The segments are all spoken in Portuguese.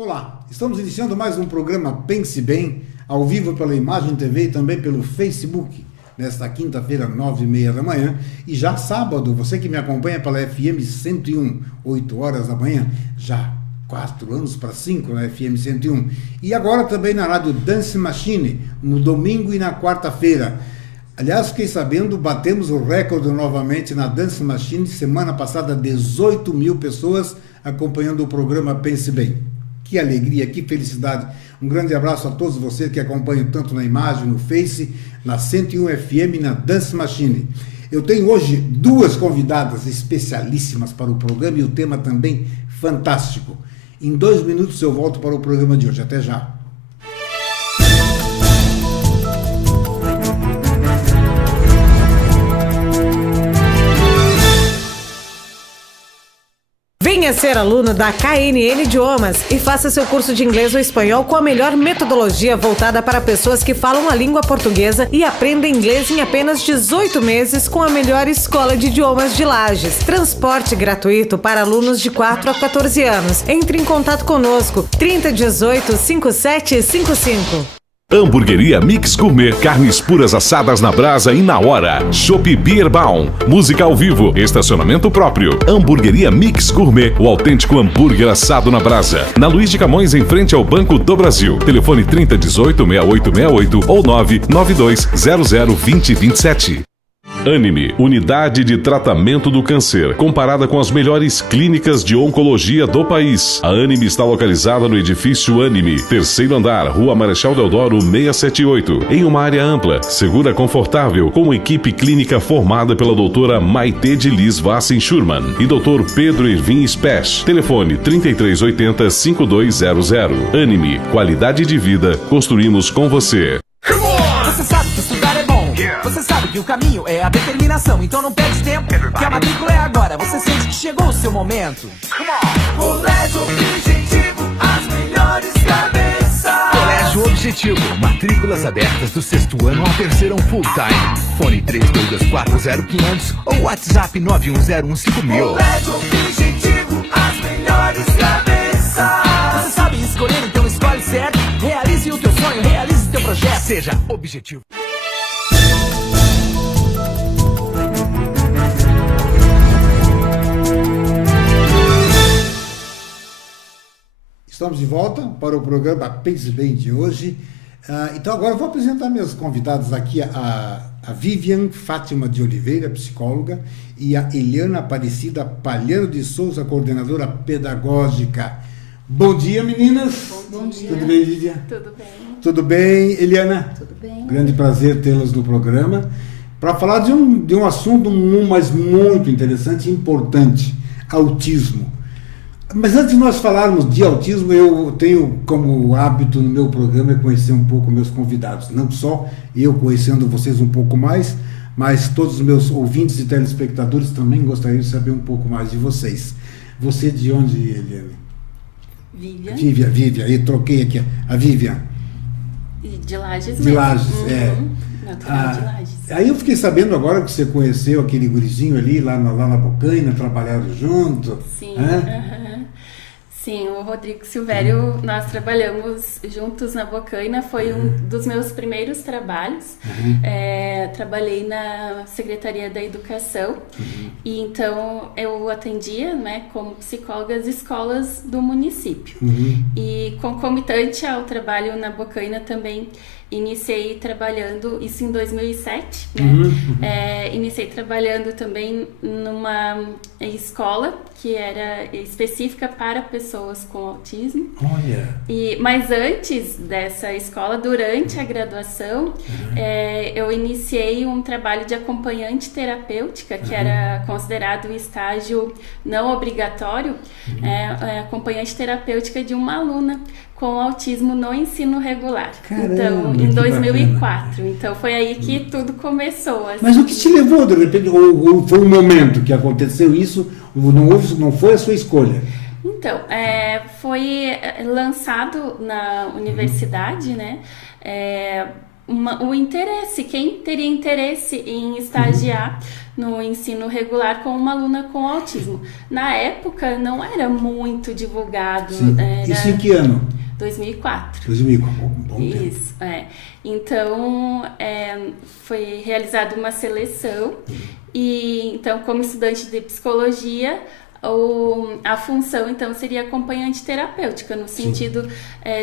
Olá, estamos iniciando mais um programa Pense Bem, ao vivo pela Imagem TV e também pelo Facebook, nesta quinta-feira, 9h30 da manhã, e já sábado, você que me acompanha pela FM 101, 8 horas da manhã, já 4 anos para 5 na FM 101, e agora também na Rádio Dance Machine, no domingo e na quarta-feira. Aliás, fiquei sabendo, batemos o recorde novamente na Dance Machine, semana passada 18 mil pessoas acompanhando o programa Pense Bem. Que alegria, que felicidade. Um grande abraço a todos vocês que acompanham tanto na imagem, no Face, na 101 FM e na Dance Machine. Eu tenho hoje duas convidadas especialíssimas para o programa e o tema também fantástico. Em 2 minutos eu volto para o programa de hoje. Até já. Venha ser aluno da KNN Idiomas e faça seu curso de inglês ou espanhol com a melhor metodologia voltada para pessoas que falam a língua portuguesa e aprendem inglês em apenas 18 meses com a melhor escola de idiomas de Lages. Transporte gratuito para alunos de 4 a 14 anos. Entre em contato conosco, 3018 5755. Hamburgueria Mix Gourmet, carnes puras assadas na brasa e na hora. Chopp Bierbaum, música ao vivo, estacionamento próprio. Hamburgueria Mix Gourmet, o autêntico hambúrguer assado na brasa. Na Luiz de Camões, em frente ao Banco do Brasil. Telefone 3018-6868 ou 992002027. Anime, Unidade de Tratamento do Câncer, comparada com as melhores clínicas de oncologia do país. A Anime está localizada no edifício Anime, 3º andar, Rua Marechal Deodoro 678, em uma área ampla, segura, confortável, com equipe clínica formada pela doutora Maite de Liz Vassen Schurman e doutor Pedro Irvin Spesch. Telefone 3380-5200. Anime, qualidade de vida, construímos com você. Você sabe que estudar é bom. Você sabe que o caminho é a determinação. Então não perde tempo, que a matrícula é agora. Você sente que chegou o seu momento. Colégio Objetivo, as melhores cabeças. Colégio Objetivo, matrículas abertas do 6º ano ao 3º full time. Fone 32240500 ou WhatsApp 91015.000. Colégio Objetivo, as melhores cabeças. Você sabe escolher, então escolhe certo. Realize o teu sonho, realize o teu projeto. Seja objetivo. Estamos de volta para o programa Pense Bem de hoje. Então agora eu vou apresentar meus convidados aqui, a Vivian Fátima de Oliveira, psicóloga, e a Eliana Aparecida Palhano de Souza, coordenadora pedagógica. Bom dia, meninas. Bom dia. Tudo bem, Vivian? Tudo bem. Tudo bem, Eliana? Tudo bem. Grande prazer tê-las no programa para falar de um assunto mas muito interessante e importante, autismo. Mas antes de nós falarmos de autismo, eu tenho como hábito no meu programa conhecer um pouco meus convidados. Não só eu conhecendo vocês um pouco mais, mas todos os meus ouvintes e telespectadores também gostariam de saber um pouco mais de vocês. Você de onde, Eliane? Vivian. Eu troquei aqui. A Vivian. De Lages De mesmo. Lages, Natural de Lages. Aí eu fiquei sabendo agora que você conheceu aquele gurizinho ali, lá na Bocaina, trabalharam junto. Sim. Né? Sim, o Rodrigo Silvério, nós trabalhamos juntos na Bocaina, foi um dos meus primeiros trabalhos. Trabalhei na Secretaria da Educação e então eu atendia, né, como psicóloga as escolas do município. E concomitante ao trabalho na Bocaina também iniciei trabalhando, isso em 2007, né? Iniciei trabalhando também numa escola que era específica para pessoas com autismo. Olha! Mas antes dessa escola, durante a graduação, eu iniciei um trabalho de acompanhante terapêutica, que era considerado um estágio não obrigatório, acompanhante terapêutica de uma aluna com autismo no ensino regular. Caramba, então, em que 2004. bacana. Então, foi aí que tudo começou. Assim. Mas o que te levou, de repente, ou foi um momento que aconteceu isso, não foi a sua escolha? Então, foi lançado na universidade, né? o interesse, quem teria interesse em estagiar no ensino regular com uma aluna com autismo. Na época não era muito divulgado. Sim. Era Isso em que ano? 2004. 2004, bom tempo. Isso, Então, foi realizada uma seleção e, então, como estudante de psicologia, a função, então, seria acompanhante terapêutica, no sentido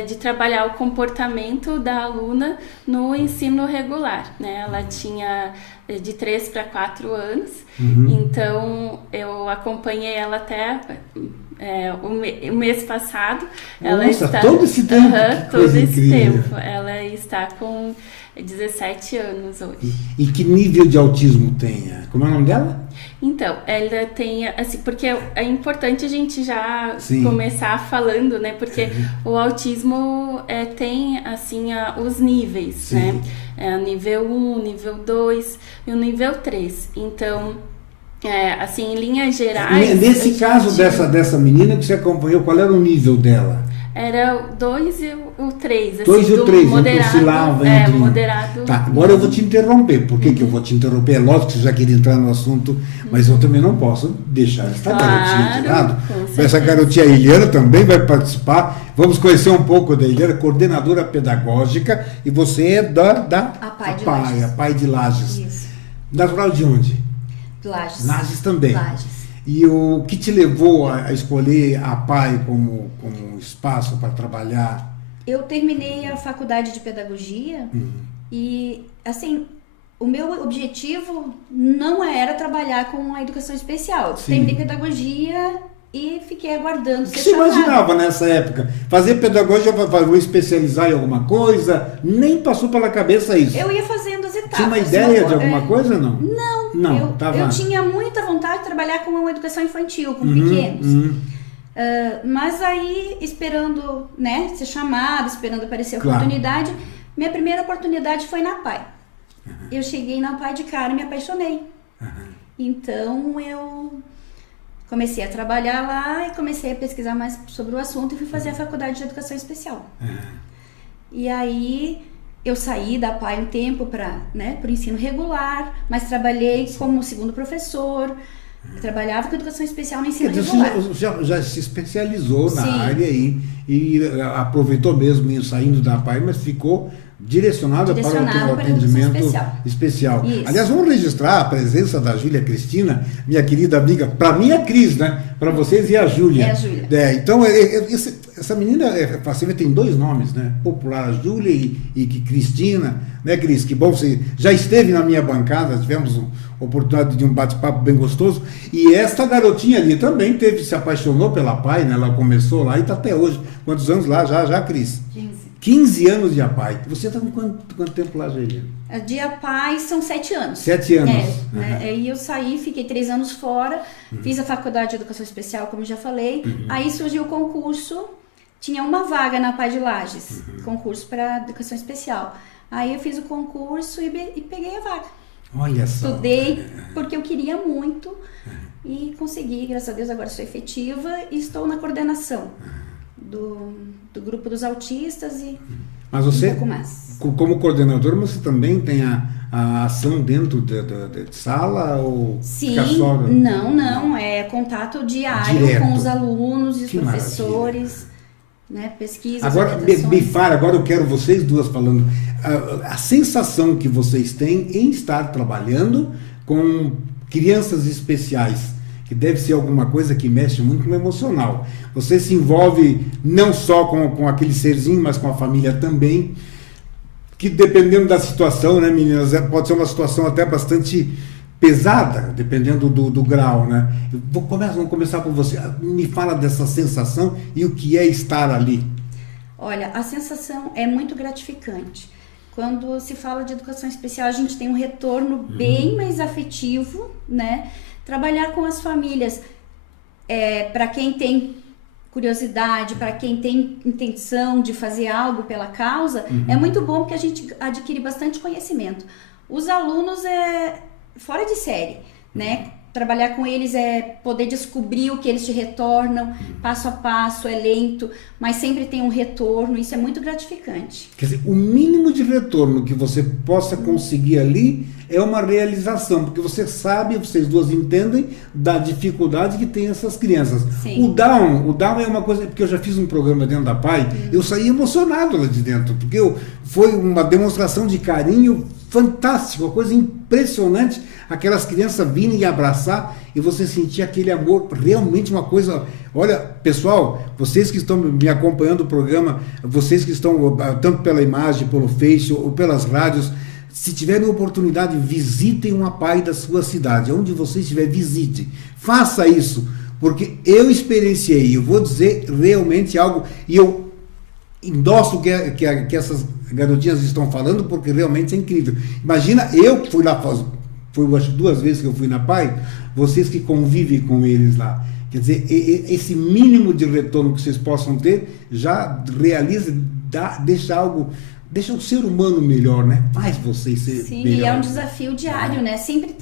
de trabalhar o comportamento da aluna no ensino regular, né? Ela tinha de 3 para 4 anos, então eu acompanhei ela até o mês passado. Ela Nossa, está, todo esse tempo, que todo coisa esse incrível. tempo. Ela está com 17 anos hoje. E que nível de autismo tem? Como é o nome dela? Então, ela tem, assim, porque é importante a gente já Sim. começar falando, né? Porque o autismo tem, assim, os níveis, Sim. né? Nível 1, nível 2 e o nível 3. Então, assim, em linhas gerais... Nesse caso dessa menina que você acompanhou, qual era o nível dela? Era o 2 e o 3. 2 e o 3, moderado, oscilava entre... moderado. Tá, agora eu vou te interromper. Por que que eu vou te interromper? É lógico que você já queria entrar no assunto, mas eu também não posso deixar essa garotinha de lado. Essa garotinha, a Eliana, também vai participar. Vamos conhecer um pouco da Eliana, coordenadora pedagógica, e você é A Pai de Lages. Isso. Natural de onde? Lages. Lages também. Lages. E o que te levou a escolher a PAI como espaço para trabalhar? Eu terminei a faculdade de pedagogia e, assim, o meu objetivo não era trabalhar com a educação especial. Eu terminei pedagogia e fiquei aguardando O que ser você chamada. imaginava nessa época? Fazer pedagogia, vou especializar em alguma coisa? Nem passou pela cabeça isso. Eu ia fazendo as etapas. Tinha uma ideia de alguma coisa, não? Não, tava... eu tinha muita vontade de trabalhar com a educação infantil, com pequenos. Mas aí, esperando, né, ser chamada, esperando aparecer a oportunidade, minha primeira oportunidade foi na PAI. Eu cheguei na PAI de cara e me apaixonei. Então, eu comecei a trabalhar lá e comecei a pesquisar mais sobre o assunto e fui fazer a faculdade de educação especial. E aí... Eu saí da PAI um tempo para o ensino regular, mas trabalhei como segundo professor, trabalhava com educação especial no ensino regular. Você já se especializou Sim. na área e aproveitou mesmo ir saindo da PAI, mas ficou direcionada para o atendimento especial. Isso. Aliás, vamos registrar a presença da Júlia Cristina, minha querida amiga, para mim é a Cris, né? Para vocês e a Júlia. É a Júlia. Então, essa menina, você vê, tem 2 nomes, né? Popular, Júlia e Cristina, né, Cris? Que bom, você já esteve na minha bancada, tivemos a oportunidade de um bate-papo bem gostoso. E esta garotinha ali também se apaixonou pela PAI, né? Ela começou lá e está até hoje. Quantos anos lá já, Cris? 15 anos de APAI. Você está com quanto tempo lá, Júlia? De APAI são 7 anos. 7 anos. Aí eu saí, fiquei 3 anos fora, fiz a faculdade de educação especial, como já falei. Aí surgiu o concurso, tinha uma vaga na PAI de Lages, concurso para educação especial. Aí eu fiz o concurso e peguei a vaga. Olha só. Estudei porque eu queria muito e consegui, graças a Deus, agora sou efetiva e estou na coordenação do grupo dos autistas e Mas você, um pouco mais. Como coordenador, você também tem a ação dentro de sala ou Sim, fica só... não, é contato diário Direto. com os alunos e os Que professores, né, pesquisas, Agora, me fala, agora eu quero vocês duas falando, a sensação que vocês têm em estar trabalhando com crianças especiais, que deve ser alguma coisa que mexe muito no emocional. Você se envolve não só com aquele serzinho, mas com a família também, que dependendo da situação, né, meninas, pode ser uma situação até bastante pesada, dependendo do grau, né? Vamos começar com você. Me fala dessa sensação e o que é estar ali. Olha, a sensação é muito gratificante. Quando se fala de educação especial, a gente tem um retorno bem mais afetivo, né? Trabalhar com as famílias, para quem tem curiosidade, para quem tem intenção de fazer algo pela causa, é muito bom porque a gente adquire bastante conhecimento. Os alunos fora de série, né? trabalhar com eles é poder descobrir o que eles te retornam, passo a passo, é lento, mas sempre tem um retorno, isso é muito gratificante. Quer dizer, o mínimo de retorno que você possa conseguir ali é uma realização, porque você sabe, vocês duas entendem da dificuldade que tem essas crianças. Sim. O Down é uma coisa, porque eu já fiz um programa dentro da PAI, eu saí emocionado lá de dentro, porque foi uma demonstração de carinho fantástico, uma coisa impressionante, aquelas crianças virem e abraçar e você sentir aquele amor, realmente uma coisa. Olha, pessoal, vocês que estão me acompanhando o programa, vocês que estão tanto pela imagem, pelo Face ou pelas rádios, se tiverem oportunidade, visitem uma PAI da sua cidade, onde você estiver, visite, faça isso, porque eu experienciei, eu vou dizer realmente algo, e eu endosso o que essas garotinhas estão falando, porque realmente é incrível. Imagina, eu fui lá, foi acho 2 vezes que eu fui na PAI, vocês que convivem com eles lá, quer dizer, esse mínimo de retorno que vocês possam ter, já realiza, deixa o ser humano melhor, né? Faz vocês ser Sim, melhor. e é um desafio diário, né? Sempre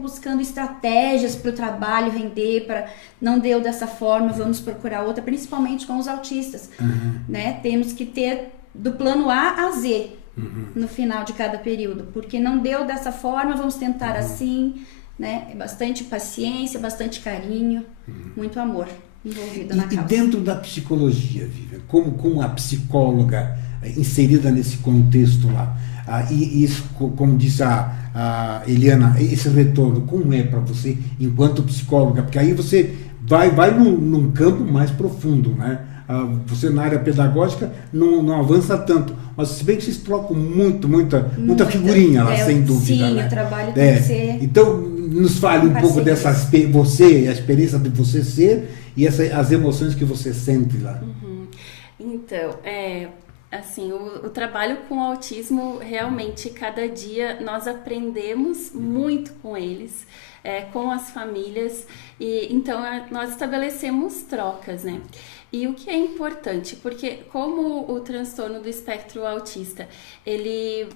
buscando estratégias para o trabalho render, para não deu dessa forma, vamos procurar outra, principalmente com os autistas, né? Temos que ter do plano A a Z no final de cada período, porque não deu dessa forma, vamos tentar assim, né? É bastante paciência, bastante carinho, muito amor envolvido na causa. E dentro da psicologia, Vivian, como a psicóloga inserida nesse contexto lá, e isso, como disse a Eliana, esse retorno, como é para você enquanto psicóloga? Porque aí você vai num campo mais profundo, né? Você na área pedagógica não avança tanto, mas se bem que vocês trocam muita figurinha lá, sem dúvida. Sim, né? O trabalho tem que ser... Então, nos fale um pouco dessa a experiência de você ser e as emoções que você sente lá. Então, assim, o trabalho com autismo, realmente, cada dia nós aprendemos muito com eles, com as famílias, e então nós estabelecemos trocas, né? E o que é importante, porque como o transtorno do espectro autista, ele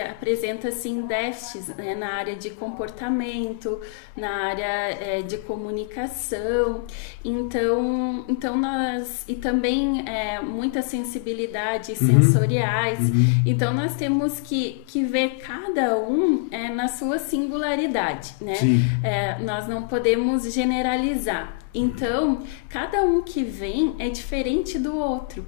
apresenta, assim, déficits, né, na área de comportamento, na área de comunicação, então nós, e também muitas sensibilidades sensoriais, então nós temos que ver cada um na sua singularidade, né? Nós não podemos generalizar. Então, cada um que vem é diferente do outro.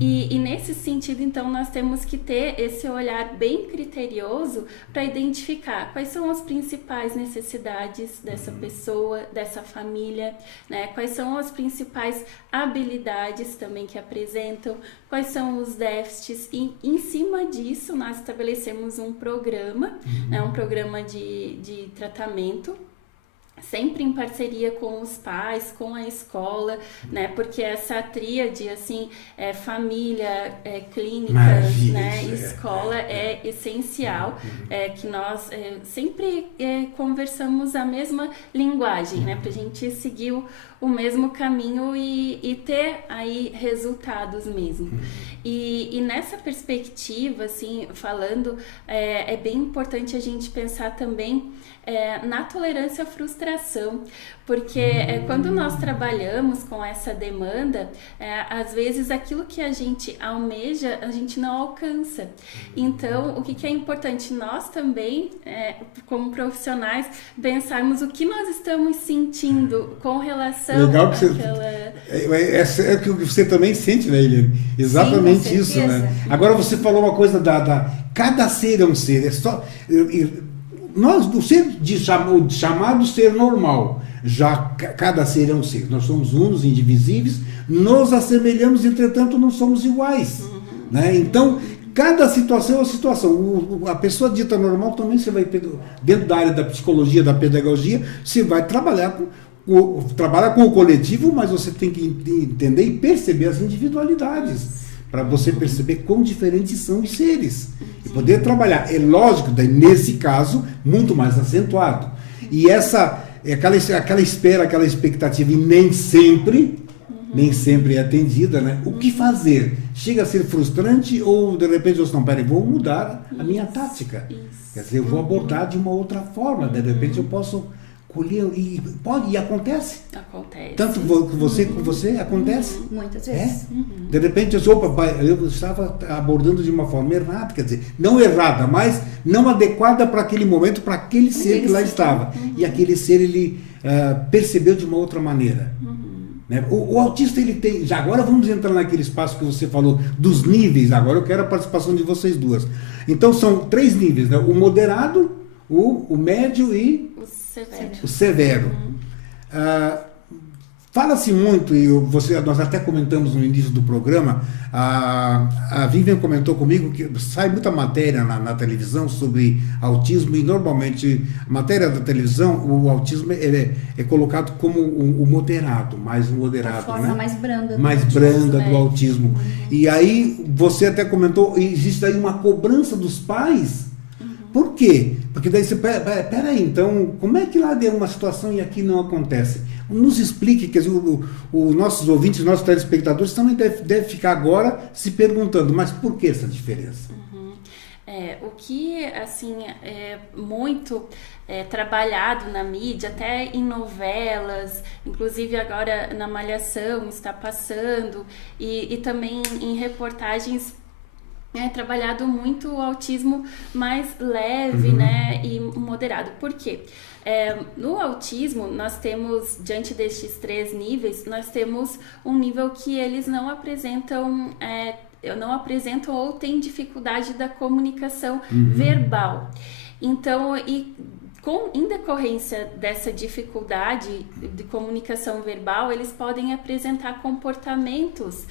E nesse sentido, então, nós temos que ter esse olhar bem criterioso para identificar quais são as principais necessidades dessa pessoa, dessa família, né? Quais são as principais habilidades também que apresentam, quais são os déficits. E, em cima disso, nós estabelecemos um programa, né? Um programa de tratamento, sempre em parceria com os pais, com a escola, né? Porque essa tríade, assim, família, clínica, né? Escola é essencial, que nós sempre conversamos a mesma linguagem, né? Pra gente seguir o mesmo caminho e ter aí resultados mesmo. E nessa perspectiva, assim, falando, é bem importante a gente pensar também na tolerância à frustração, porque quando nós trabalhamos com essa demanda, às vezes aquilo que a gente almeja, a gente não alcança. Então, o que é importante? Nós também, como profissionais, pensarmos o que nós estamos sentindo com relação Legal que àquela... É o que você também sente, né, Eliane? Exatamente. Sim, isso, né? Agora você falou uma coisa cada ser é um ser, é só... Nós, do ser chamado ser normal, já cada ser é um ser. Nós somos unos, indivisíveis, nos assemelhamos, entretanto não somos iguais. Né? Então, cada situação é uma situação. A pessoa dita normal também, você vai, dentro da área da psicologia, da pedagogia, você vai trabalhar com o coletivo, mas você tem que entender e perceber as individualidades, para você perceber quão diferentes são os seres e poder trabalhar. É lógico, daí, nesse caso, muito mais acentuado. E aquela espera, aquela expectativa, e nem sempre é atendida, né? O que fazer? Chega a ser frustrante ou, de repente, eu não, peraí, vou mudar a minha tática. Quer dizer, eu vou abordar de uma outra forma. De repente, eu posso colher e acontece. Acontece. Tanto com você acontece. Muitas vezes. De repente eu sou papai, eu estava abordando de uma forma errada, quer dizer, não errada, mas não adequada para aquele momento, para aquele ser que lá estava. E aquele ser ele percebeu de uma outra maneira. Né? O autista ele tem. Já agora vamos entrar naquele espaço que você falou dos níveis. Agora eu quero a participação de vocês duas. Então são 3 níveis, né? O moderado, o médio e o severo. Fala-se muito, e nós até comentamos no início do programa, a Vivian comentou comigo que sai muita matéria na televisão sobre autismo, e normalmente a matéria da televisão, o autismo é colocado como o moderado, mais moderado. A forma, né? mais branda do autismo. E aí você até comentou, existe aí uma cobrança dos pais. Por quê? Porque daí você, peraí, então, como é que lá deu uma situação e aqui não acontece? Nos explique, quer dizer, os nossos ouvintes, os nossos telespectadores também devem ficar agora se perguntando, mas por que essa diferença? O que, assim, é muito trabalhado na mídia, até em novelas, inclusive agora na Malhação está passando, e também em reportagens, trabalhado muito o autismo mais leve, né, e moderado. Por quê? No autismo, nós temos, diante destes 3 níveis, nós temos um nível que eles não apresentam ou têm dificuldade da comunicação verbal. Então, em decorrência dessa dificuldade de comunicação verbal, eles podem apresentar comportamentos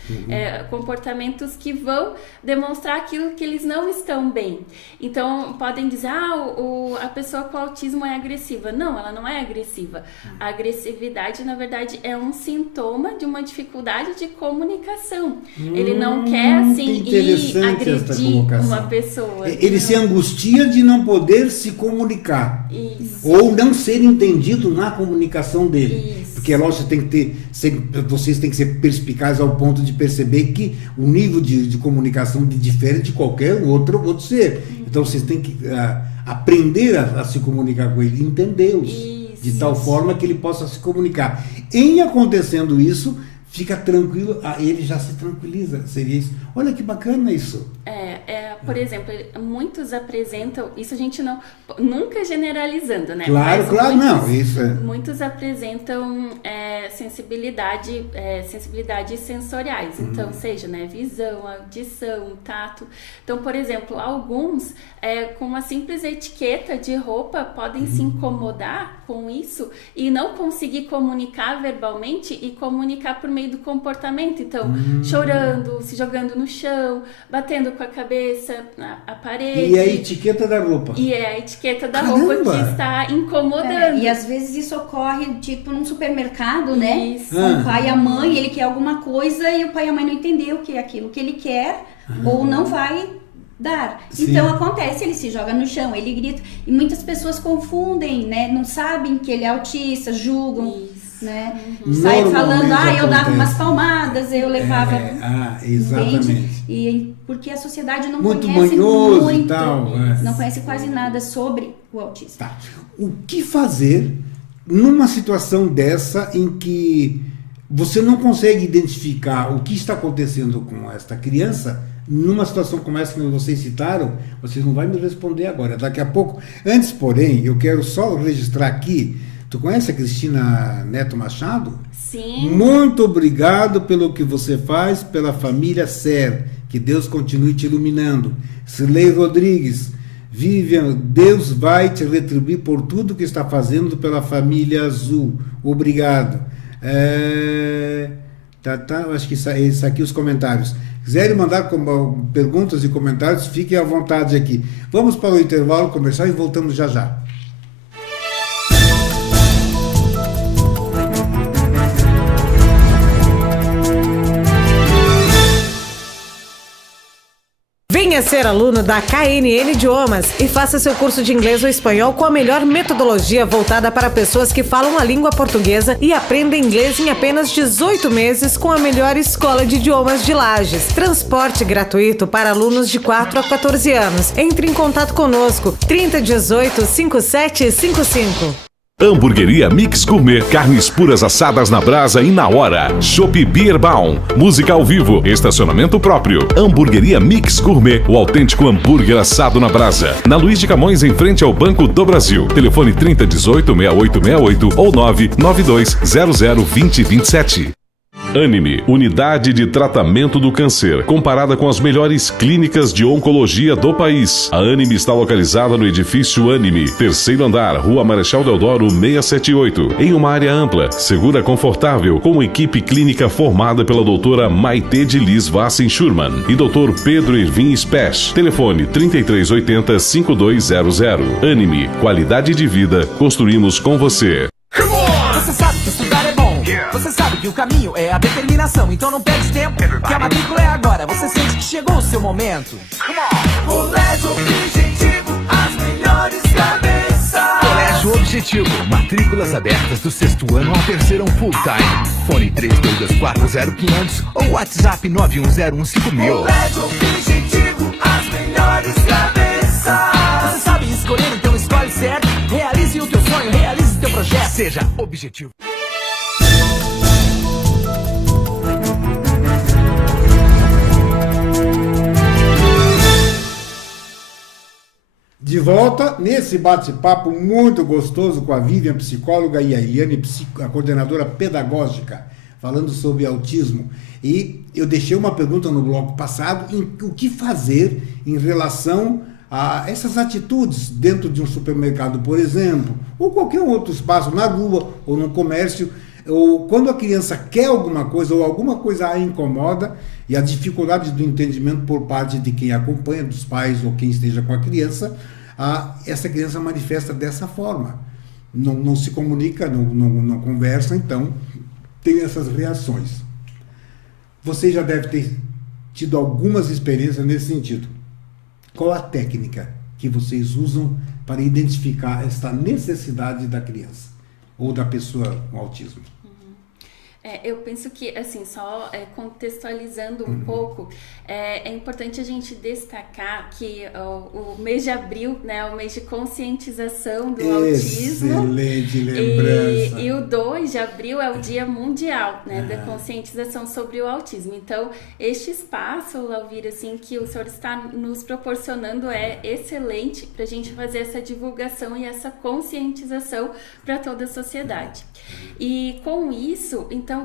que vão demonstrar aquilo que eles não estão bem. Então, podem dizer, a pessoa com autismo é agressiva. Não, ela não é agressiva. A agressividade, na verdade, é um sintoma de uma dificuldade de comunicação. Ele não quer, assim, ir agredir uma pessoa. Ele se angustia de não poder se comunicar. Isso. Ou não ser entendido na comunicação dele. Isso. Porque é lógico, vocês têm que ser perspicazes ao ponto de perceber que o nível de comunicação difere de qualquer outro ser. Então vocês têm que aprender a se comunicar com ele, entendê-los de tal forma que ele possa se comunicar. Em acontecendo isso, fica tranquilo, ele já se tranquiliza. Seria isso. Olha que bacana isso. Por exemplo, muitos apresentam, isso a gente nunca generalizando, né? Claro, não, isso é. Muitos apresentam sensibilidades sensoriais, então seja, né, visão, audição, tato. Então, por exemplo, alguns com uma simples etiqueta de roupa podem se incomodar com isso e não conseguir comunicar verbalmente e comunicar por meio do comportamento. Então, chorando, se jogando no chão, batendo com a cabeça na parede. E a etiqueta da roupa. E é a etiqueta da roupa que está incomodando. E às vezes isso ocorre, tipo, num supermercado, né? Isso. Com o pai e a mãe, ele quer alguma coisa e o pai e a mãe não entendeu o que é aquilo que ele quer ou não vai dar. Sim. Então acontece, ele se joga no chão, ele grita. E muitas pessoas confundem, né? Não sabem que ele é autista, julgam. Isso. Né? Sai falando, eu dava umas palmadas, eu levava. Exatamente. E porque a sociedade não muito conhece manhoso muito, e tal. não conhece quase nada sobre o autismo. Tá. O que fazer numa situação dessa em que você não consegue identificar o que está acontecendo com esta criança? Numa situação como essa que vocês citaram, vocês não vão me responder agora, daqui a pouco. Antes, porém, eu quero só registrar aqui. Tu conhece a Cristina Neto Machado? Sim. Muito obrigado pelo que você faz pela família Ser. Que Deus continue te iluminando. Cirlei Rodrigues. Vivian, Deus vai te retribuir por tudo que está fazendo pela família Azul. Obrigado. Acho que isso aqui os comentários. Quiserem mandar perguntas e comentários, fiquem à vontade aqui. Vamos para o intervalo comercial e voltamos já já. Venha ser aluno da KNN Idiomas e faça seu curso de inglês ou espanhol com a melhor metodologia voltada para pessoas que falam a língua portuguesa e aprendem inglês em apenas 18 meses com a melhor escola de idiomas de Lages. Transporte gratuito para alunos de 4 a 14 anos. Entre em contato conosco, 3018 5755. Hamburgueria Mix Gourmet, carnes puras assadas na brasa e na hora. Chopp Bierbaum, música ao vivo, estacionamento próprio. Hamburgueria Mix Gourmet, o autêntico hambúrguer assado na brasa. Na Luiz de Camões, em frente ao Banco do Brasil. Telefone 3018-6868 ou 992002027. Anime, Unidade de Tratamento do Câncer, comparada com as melhores clínicas de oncologia do país. A Anime está localizada no edifício Anime, 3º andar, Rua Marechal Deodoro 678, em uma área ampla, segura, confortável, com equipe clínica formada pela doutora Maite de Liz Vassen Schurman e doutor Pedro Irvin Spesch. Telefone 3380-5200. Anime, qualidade de vida, construímos com você. Você sabe que estudar é bom. Você sabe que o caminho é a determinação. Então não perde tempo, que a matrícula é agora. Você sente que chegou o seu momento. Colégio Objetivo, as melhores cabeças. Colégio Objetivo, matrículas abertas do 6º ano ao 3º full time. Fone 32240500 ou WhatsApp 91015.000. Colégio Objetivo, as melhores cabeças. Você sabe escolher, então escolhe certo. Realize o teu sonho, realize o teu projeto. Seja objetivo. De volta nesse bate-papo muito gostoso com a Vivian, psicóloga, e a Eliane, a coordenadora pedagógica, falando sobre autismo. E eu deixei uma pergunta no bloco passado, o que fazer em relação a essas atitudes dentro de um supermercado, por exemplo, ou qualquer outro espaço, na rua ou no comércio, ou quando a criança quer alguma coisa ou alguma coisa a incomoda, e a dificuldade do entendimento por parte de quem acompanha, dos pais ou quem esteja com a criança, essa criança manifesta dessa forma. Não se comunica, não conversa, então tem essas reações. Você já deve ter tido algumas experiências nesse sentido. Qual a técnica que vocês usam para identificar esta necessidade da criança ou da pessoa com autismo? Eu penso que, assim, só contextualizando um pouco, é importante a gente destacar que o mês de abril, né, é o mês de conscientização do autismo. Excelente lembrança. E o 2 de abril é o Dia Mundial, né, da conscientização sobre o autismo. Então, este espaço, Lauvira, assim, que o senhor está nos proporcionando é excelente para a gente fazer essa divulgação e essa conscientização para toda a sociedade. E com isso, então,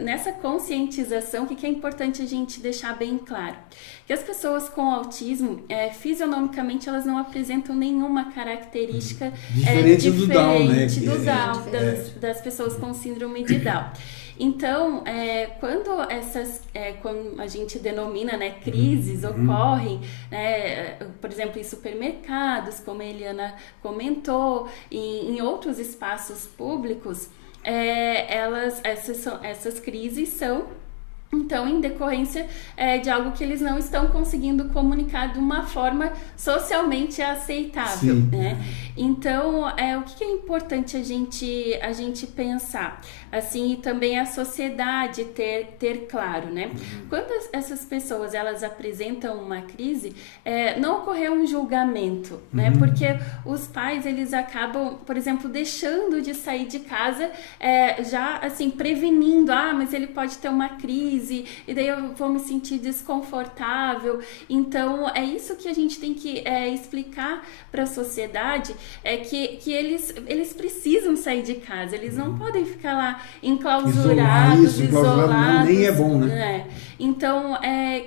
nessa conscientização, o que é importante a gente deixar bem claro? Que as pessoas com autismo, fisionomicamente, elas não apresentam nenhuma característica diferente do Down, né? Das pessoas com síndrome de Down. Então, quando a gente denomina, né, crises ocorrem, né, por exemplo, em supermercados, como a Eliana comentou, em outros espaços públicos, essas crises são, então, em decorrência de algo que eles não estão conseguindo comunicar de uma forma socialmente aceitável, né? Então, o que é importante a gente pensar? Assim, e também a sociedade ter claro, né? Quando essas pessoas, elas apresentam uma crise, não ocorreu um julgamento, né? Porque os pais, eles acabam, por exemplo, deixando de sair de casa, já, assim, prevenindo, mas ele pode ter uma crise, e daí eu vou me sentir desconfortável. Então, é isso que a gente tem que explicar para a sociedade, que eles precisam sair de casa, eles não podem ficar lá enclausurados, isolados. Nem é bom, né? Então,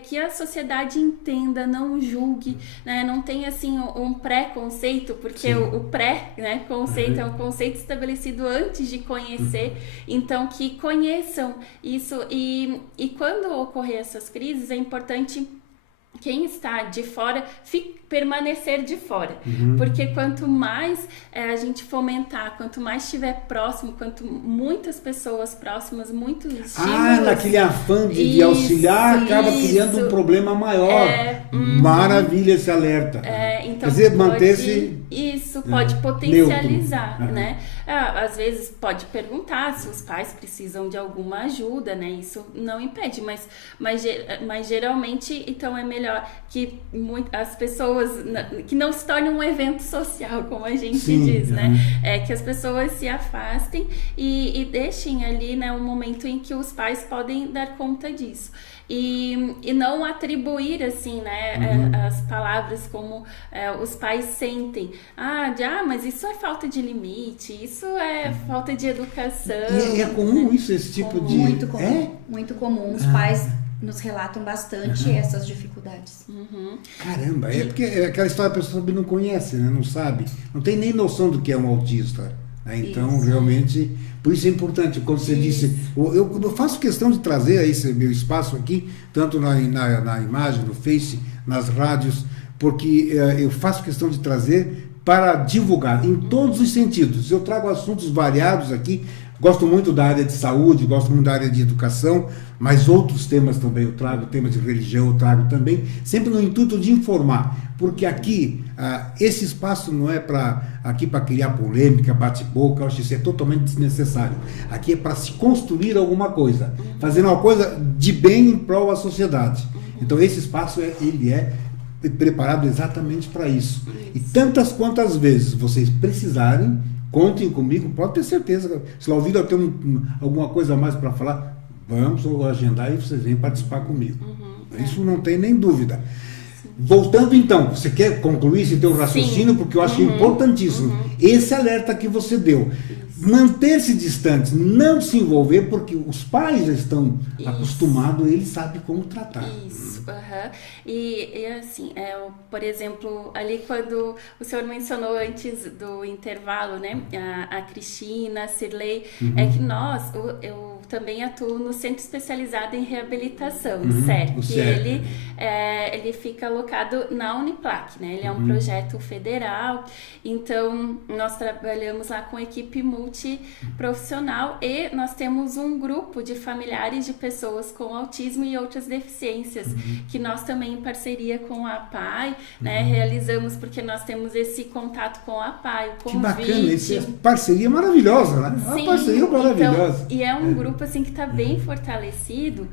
que a sociedade entenda, não julgue, né? Não tem, assim, um pré-conceito, porque o pré-conceito é um conceito estabelecido antes de conhecer. Então, que conheçam isso. E quando ocorrer essas crises, é importante quem está de fora permanecer de fora, porque quanto mais a gente fomentar, quanto mais estiver próximo, quanto muitas pessoas próximas, muitos estímulos... naquele afã de auxiliar, acaba criando um problema maior. Maravilha esse alerta. Então, quer dizer, manter-se... Isso, pode potencializar, né? Às vezes pode perguntar se os pais precisam de alguma ajuda, né? Isso não impede, mas geralmente, então é melhor que as pessoas, que não se torne um evento social, como a gente diz, né? Que as pessoas se afastem e deixem ali, né, um momento em que os pais podem dar conta disso. E não atribuir, assim, né, as palavras como os pais sentem. Mas isso é falta de limite, isso é falta de educação. E é comum isso, esse tipo de... Muito comum, muito comum. Os pais nos relatam bastante essas dificuldades. Caramba, é porque é aquela história, a pessoa não conhece, né, não sabe, não tem nem noção do que é um autista. Né? Então, realmente, por isso é importante, quando você disse, eu faço questão de trazer esse meu espaço aqui, tanto na imagem, no Face, nas rádios, porque eu faço questão de trazer para divulgar em todos os sentidos. Eu trago assuntos variados aqui, gosto muito da área de saúde, gosto muito da área de educação, mas outros temas também eu trago, temas de religião eu trago também, sempre no intuito de informar, porque aqui, esse espaço não é para criar polêmica, bate-boca, eu acho que isso é totalmente desnecessário. Aqui é para se construir alguma coisa, fazer uma coisa de bem em prol da sociedade. Então esse espaço, ele é preparado exatamente para isso. E tantas quantas vezes vocês precisarem, contem comigo, pode ter certeza. Se lá ouviram eu tenho alguma coisa a mais para falar, vamos agendar e vocês vêm participar comigo. Isso não tem nem dúvida. Voltando então, você quer concluir esse teu raciocínio? Porque eu acho importantíssimo. Esse alerta que você deu. Manter-se distante, não se envolver, porque os pais já estão acostumados, eles sabem como tratar. Isso, e assim, por exemplo, ali quando o senhor mencionou antes do intervalo, né, a Cristina, a Cirlei, é que eu também atuo no Centro Especializado em Reabilitação, CER, que ele fica alocado na Uniplac, né, ele é um projeto federal, então nós trabalhamos lá com equipe multiprofissional e nós temos um grupo de familiares de pessoas com autismo e outras deficiências, que nós também em parceria com a APAE, né, realizamos, porque nós temos esse contato com a APAE, o convite. Que bacana, essa parceria maravilhosa, né? Sim, uma parceria maravilhosa. Então, e é um grupo assim que está bem fortalecido,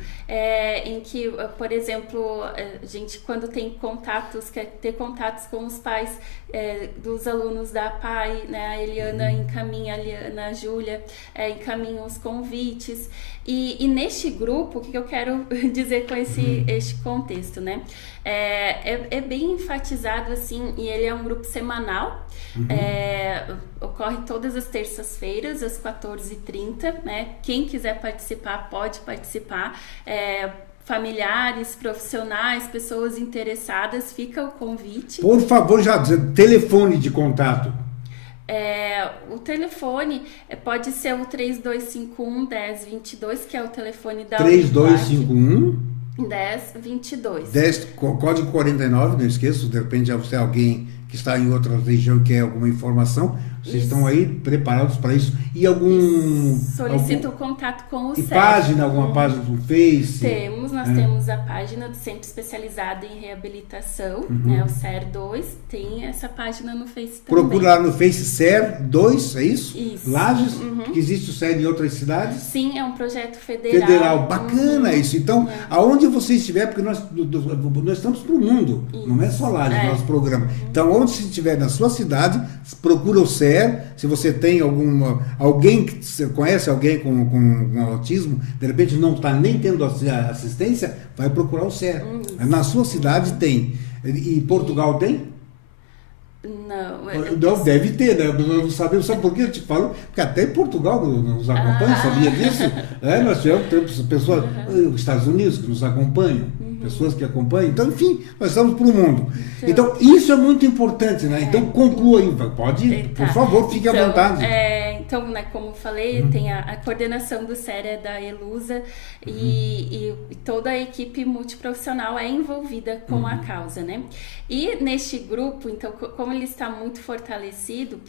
em que, por exemplo, a gente quando tem contatos, quer ter contatos com os pais dos alunos da APAE, né, a Eliana encaminha, a Júlia encaminha os convites, e neste grupo, o que eu quero dizer com este contexto, né, é bem enfatizado assim, e ele é um grupo semanal, ocorre todas as terças-feiras às 14h30, né, quem quiser participar pode participar, familiares, profissionais, pessoas interessadas, fica o convite. Por favor, já telefone de contato. O telefone pode ser o 3251-1022, que é o telefone da 3251 1022. Código 49, não esqueço, de repente você é alguém que está em outra região e quer alguma informação, vocês estão aí preparados para isso. E solicita o contato com o CER. Alguma página do Face? Nós temos a página do Centro Especializado em Reabilitação, né, o CER 2, tem essa página no Face também. Procura lá no Face CER 2, é isso? Isso. Lages, que existe o CER em outras cidades? Sim, é um projeto federal. Bacana isso. Então, aonde você estiver, porque nós estamos para o mundo, não é só Lages, nosso programa. Então, onde você estiver na sua cidade, procura o CER. Se você tem alguém que você conhece alguém com autismo, de repente não está nem tendo assistência, vai procurar o CER. Na sua cidade tem. E Portugal tem? Não, deve ter, né? Sabe por que eu te falo? Porque até em Portugal nos acompanha, sabia disso? Nós temos pessoas, os Estados Unidos que nos acompanham, pessoas que acompanham. Então, enfim, nós estamos para o mundo. Então, isso é muito importante, né? Então, conclua aí. Pode, por favor, fique à vontade. Então, né, como eu falei, tem a coordenação do CERA da Elusa e toda a equipe multiprofissional é envolvida com a causa, né? E neste grupo, então, como ele está muito fortalecido,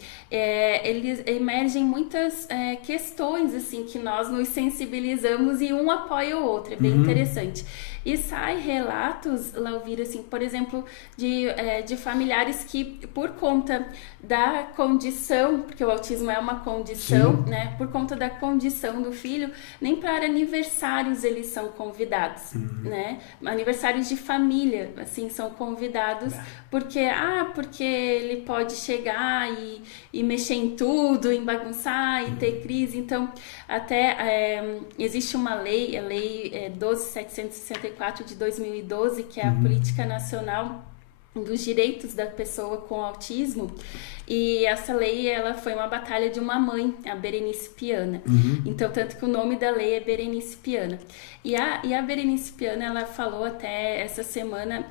emergem muitas questões, assim, que nós nos sensibilizamos e um apoia o outro, é bem interessante. E sai relatos, Lauvira, assim, por exemplo, de familiares que, por conta da condição, porque o autismo é uma condição, né? Por conta da condição do filho, nem para aniversários eles são convidados, né? Aniversários de família, assim, são convidados porque ele pode chegar e mexer em tudo, em bagunçar e ter crise. Então, até existe uma lei, a Lei 12.764 de 2012, que é a Política Nacional dos Direitos da Pessoa com Autismo, e essa lei, ela foi uma batalha de uma mãe, a Berenice Piana. Então, tanto que o nome da lei é Berenice Piana. E a Berenice Piana, ela falou até essa semana,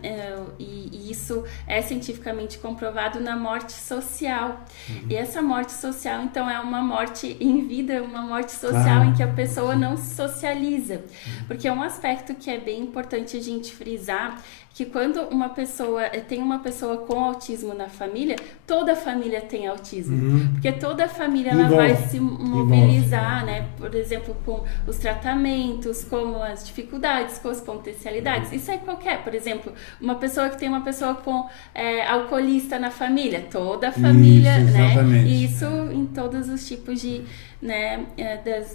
e isso é cientificamente comprovado, na morte social. E essa morte social, então, é uma morte em vida, uma morte social em que a pessoa não se socializa. Porque é um aspecto que é bem importante a gente frisar, que quando uma pessoa tem uma pessoa com autismo na família, toda a família tem autismo, porque toda a família ela vai se mobilizar, né? Por exemplo, com os tratamentos, com as dificuldades, com as potencialidades. Isso é qualquer, por exemplo, uma pessoa que tem uma pessoa com alcoolista na família, toda a família, né? E isso em todos os tipos de, né,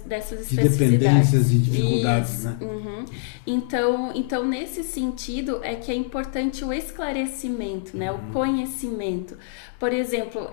dessas especificidades. De dependências e dificuldades, isso, né? Então, nesse sentido, é que é importante o esclarecimento, né? O conhecimento. Por exemplo,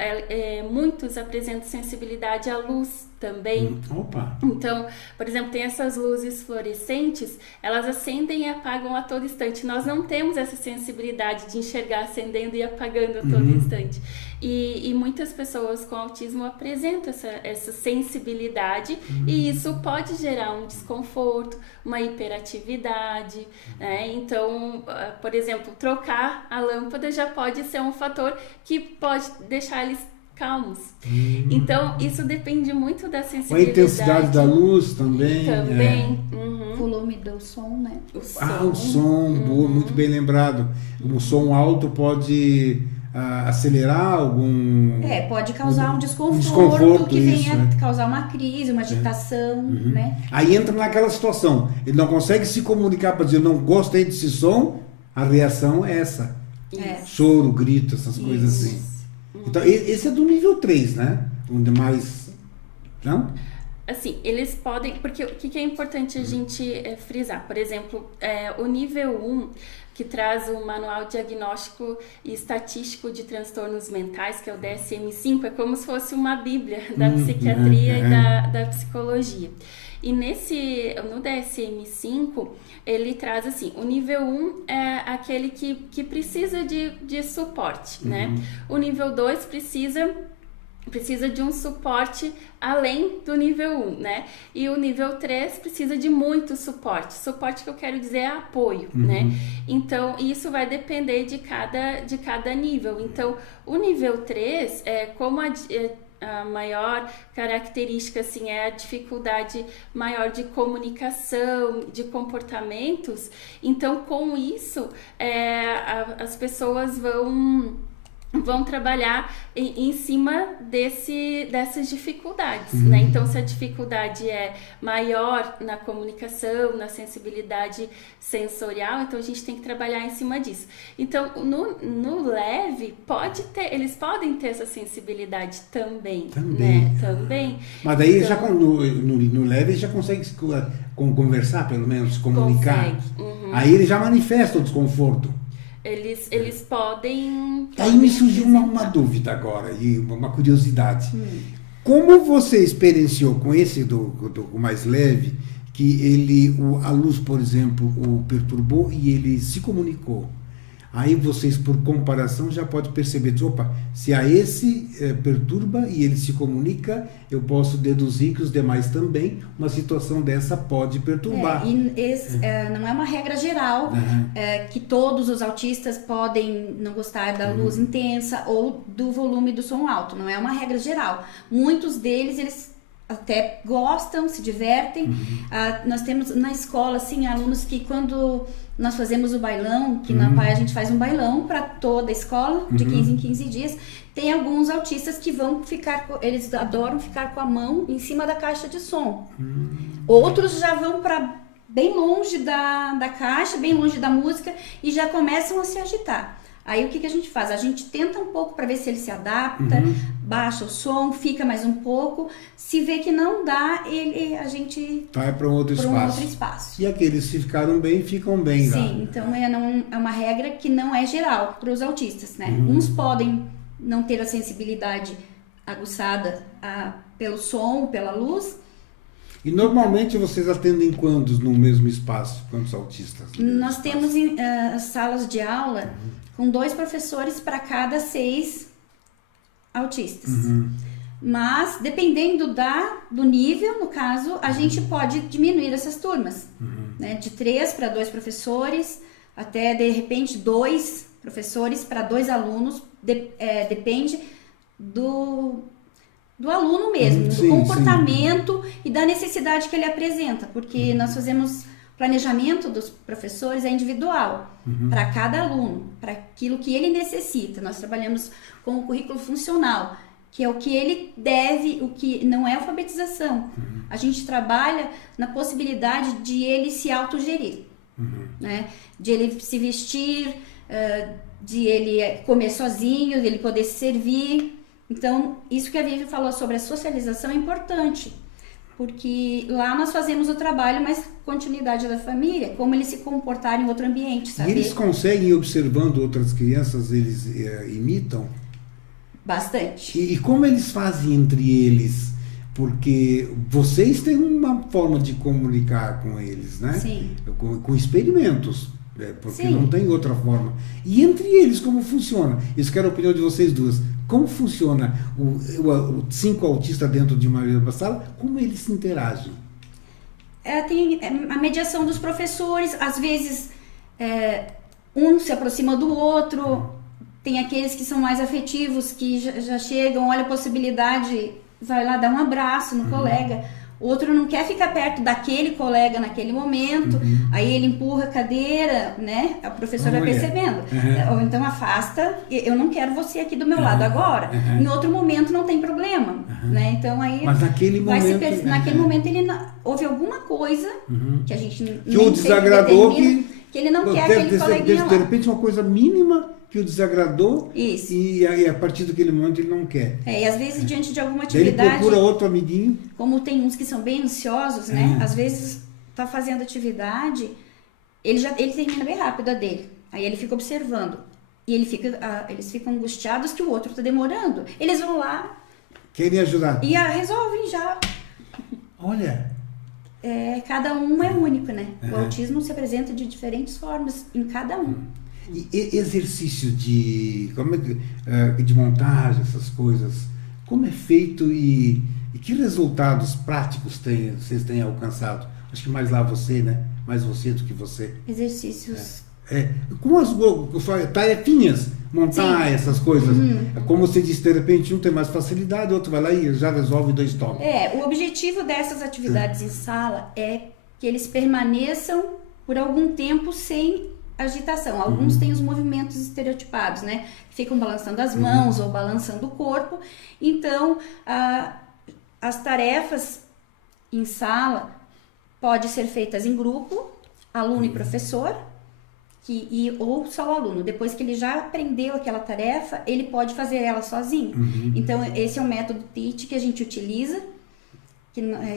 muitos apresentam sensibilidade à luz também. Opa! Então, por exemplo, tem essas luzes fluorescentes, elas acendem e apagam a todo instante. Nós não temos essa sensibilidade de enxergar acendendo e apagando a todo instante. E muitas pessoas com autismo apresentam essa sensibilidade e isso pode gerar um desconforto, uma hiperatividade, né? Então, por exemplo, trocar a lâmpada já pode ser um fator que pode deixar eles calmos. Então, isso depende muito da sensibilidade. A intensidade da luz também. O volume do som, né? O som, muito bem lembrado. O som alto pode acelerar algum... pode causar um desconforto que venha causar uma crise, uma agitação, né? Aí entra naquela situação, ele não consegue se comunicar para dizer, não gostei desse som, a reação é essa. Choro, grito, essas coisas assim. Então, esse é do nível 3, né? Onde mais... Não? Assim, eles podem... Porque o que é importante a gente frisar? Por exemplo, o nível 1, que traz o Manual Diagnóstico e Estatístico de Transtornos Mentais, que é o DSM-5, é como se fosse uma bíblia da psiquiatria e da psicologia. E no DSM-5, ele traz assim, o nível 1 é aquele que precisa de suporte, né? O nível 2 precisa de um suporte além do nível 1, né? E o nível 3 precisa de muito suporte. Suporte que eu quero dizer é apoio, né? Então, isso vai depender de cada nível. Então, o nível 3, como a maior característica assim, é a dificuldade maior de comunicação, de comportamentos. Então, com isso, as pessoas vão trabalhar em cima dessas dificuldades, né? Então, se a dificuldade é maior na comunicação, na sensibilidade sensorial, então a gente tem que trabalhar em cima disso. Então, no leve, eles podem ter essa sensibilidade também. Né? Também. Mas daí, então, já no leve, ele já consegue conversar, pelo menos, se comunicar. Aí ele já manifesta o desconforto. Eles podem... Aí me surgiu uma dúvida agora, e uma curiosidade. Como você experienciou com esse do mais leve, que a luz, por exemplo, o perturbou e ele se comunicou? Aí vocês, por comparação, já podem perceber, opa, se a esse perturba e ele se comunica, eu posso deduzir que os demais também, uma situação dessa pode perturbar. Não é uma regra geral que todos os autistas podem não gostar da luz intensa ou do volume do som alto. Não é uma regra geral. Muitos deles, eles até gostam, se divertem. Nós temos na escola, assim, alunos que quando nós fazemos o bailão, que na PAI a gente faz um bailão para toda a escola, de 15 em 15 dias, tem alguns autistas que vão ficar, eles adoram ficar com a mão em cima da caixa de som. Outros já vão para bem longe da caixa, bem longe da música e já começam a se agitar. Aí o que a gente faz? A gente tenta um pouco para ver se ele se adapta, baixa o som, fica mais um pouco. Se vê que não dá, a gente vai para um outro espaço. E aqueles que ficaram bem, ficam bem. Sim, então é uma regra que não é geral para os autistas, né? Uns podem não ter a sensibilidade aguçada pelo som, pela luz. E normalmente vocês atendem quantos no mesmo espaço? Quantos autistas? Nós temos salas de aula com 2 professores para cada 6 autistas. Mas, dependendo do nível, no caso, a gente pode diminuir essas turmas. Né? De 3 para 2 professores, até, de repente, 2 professores para 2 alunos. Depende do aluno mesmo, do comportamento e da necessidade que ele apresenta. Porque nós fazemos... planejamento dos professores é individual, para cada aluno, para aquilo que ele necessita. Nós trabalhamos com o currículo funcional, que é o que ele deve, o que não é alfabetização. A gente trabalha na possibilidade de ele se autogerir, né? De ele se vestir, de ele comer sozinho, de ele poder se servir. Então, isso que a Vivi falou sobre a socialização é importante. Porque lá nós fazemos o trabalho, mas continuidade da família, como ele se comportar em outro ambiente, sabe? E eles conseguem, observando outras crianças, eles imitam? Bastante. E como eles fazem entre eles? Porque vocês têm uma forma de comunicar com eles, né? Sim. Com experimentos, porque Sim. não tem outra forma. E entre eles, como funciona? Isso quero a opinião de vocês duas. Como funciona o 5 autistas dentro de uma mesma sala? Como eles se interagem? Tem a mediação dos professores, às vezes um se aproxima do outro, tem aqueles que são mais afetivos, que já chegam, olha a possibilidade, vai lá dar um abraço no colega. Outro não quer ficar perto daquele colega naquele momento, aí ele empurra a cadeira, né? A professora vai percebendo. Ou então afasta, eu não quero você aqui do meu lado agora. Em outro momento não tem problema, né? Então aí... Mas naquele momento... Naquele momento houve alguma coisa que a gente que o desagradou, que ele não quer aquele coleguinha lá. De repente uma coisa mínima que o desagradou. Isso. E aí, a partir daquele momento ele não quer. E às vezes diante de alguma atividade... Ele procura outro amiguinho. Como tem uns que são bem ansiosos, né? Às vezes tá fazendo atividade, ele termina bem rápido a dele. Aí ele fica observando. E eles ficam angustiados que o outro tá demorando. Eles vão lá... Querem ajudar. E resolvem já. Olha... cada um é único, né? O autismo se apresenta de diferentes formas em cada um. E exercício de montagem, essas coisas, como é feito e que resultados práticos vocês têm alcançado? Acho que mais lá você, né? Mais você do que você. Exercícios. Com as tarefinhas, montar essas coisas. Como você disse, de repente um tem mais facilidade, outro vai lá e já resolve 2 toques. O objetivo dessas atividades em sala é que eles permaneçam por algum tempo sem agitação. Alguns têm os movimentos estereotipados, né? Ficam balançando as mãos ou balançando o corpo. Então, as tarefas em sala podem ser feitas em grupo, aluno e professor, ou só o aluno. Depois que ele já aprendeu aquela tarefa, ele pode fazer ela sozinho. Então, esse é o método TEACH que a gente utiliza,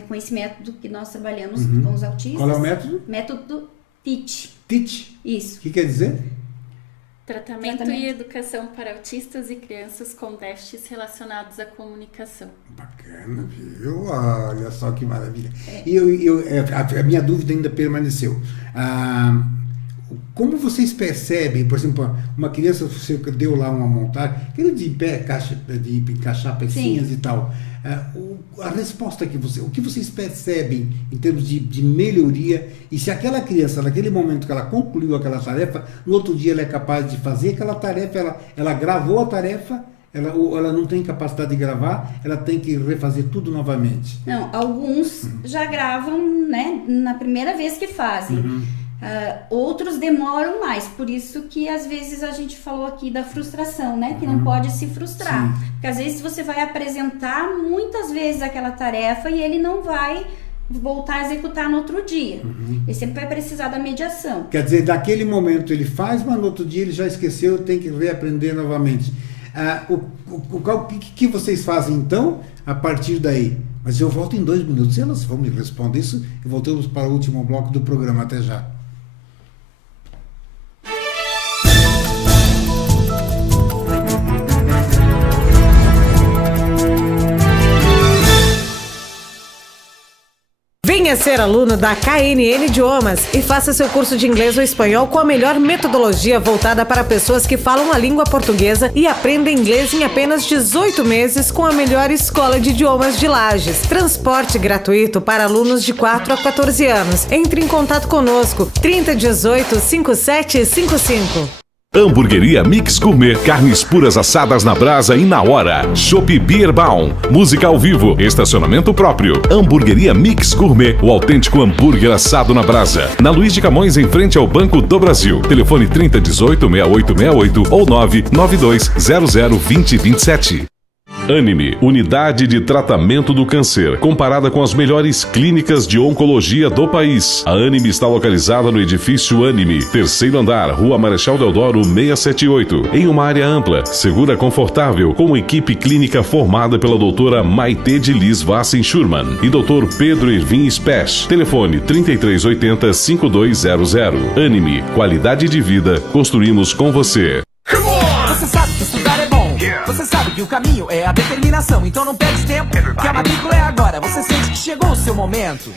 com esse método que nós trabalhamos com os autistas. Qual é o método? Método TEACH. TEACH? Isso. O que quer dizer? Tratamento e educação para autistas e crianças com déficits relacionados à comunicação. Bacana, viu? Olha só que maravilha. E a minha dúvida ainda permaneceu. como vocês percebem, por exemplo, uma criança, você deu lá uma montagem, aquele de encaixar pecinhas Sim. e tal, a resposta o que vocês percebem em termos de melhoria, e se aquela criança, naquele momento que ela concluiu aquela tarefa, no outro dia ela é capaz de fazer aquela tarefa, ela gravou a tarefa, ela não tem capacidade de gravar, ela tem que refazer tudo novamente. Não, alguns já gravam, né, na primeira vez que fazem. Outros demoram mais, por isso que às vezes a gente falou aqui da frustração, né? Que não pode se frustrar. Sim. Porque às vezes você vai apresentar muitas vezes aquela tarefa e ele não vai voltar a executar no outro dia. Ele sempre vai precisar da mediação. Quer dizer, daquele momento ele faz, mas no outro dia ele já esqueceu, tem que reaprender novamente. O que vocês fazem então a partir daí? Mas eu volto em 2 minutos, elas vão me responder isso e voltamos para o último bloco do programa. Até já. Venha ser aluno da KNN Idiomas e faça seu curso de inglês ou espanhol com a melhor metodologia voltada para pessoas que falam a língua portuguesa e aprendem inglês em apenas 18 meses com a melhor escola de idiomas de Lages. Transporte gratuito para alunos de 4 a 14 anos. Entre em contato conosco, 3018 5755. Hamburgueria Mix Gourmet, carnes puras assadas na brasa e na hora. Chopp Bierbaum, música ao vivo, estacionamento próprio. Hamburgueria Mix Gourmet, o autêntico hambúrguer assado na brasa. Na Luiz de Camões, em frente ao Banco do Brasil. Telefone 3018-6868 ou 992002027. Anime, Unidade de Tratamento do Câncer, comparada com as melhores clínicas de oncologia do país. A Anime está localizada no edifício Anime, 3º andar, Rua Marechal Deodoro 678, em uma área ampla, segura, confortável, com equipe clínica formada pela doutora Maite de Liz Vassen Schurman e doutor Pedro Irvin Spesch. Telefone 3380-5200. Anime, qualidade de vida, construímos com você. Você sabe que estudar é bom. Você sabe que o caminho é a determinação. Então não perde tempo, que a matrícula é agora. Você sente que chegou o seu momento.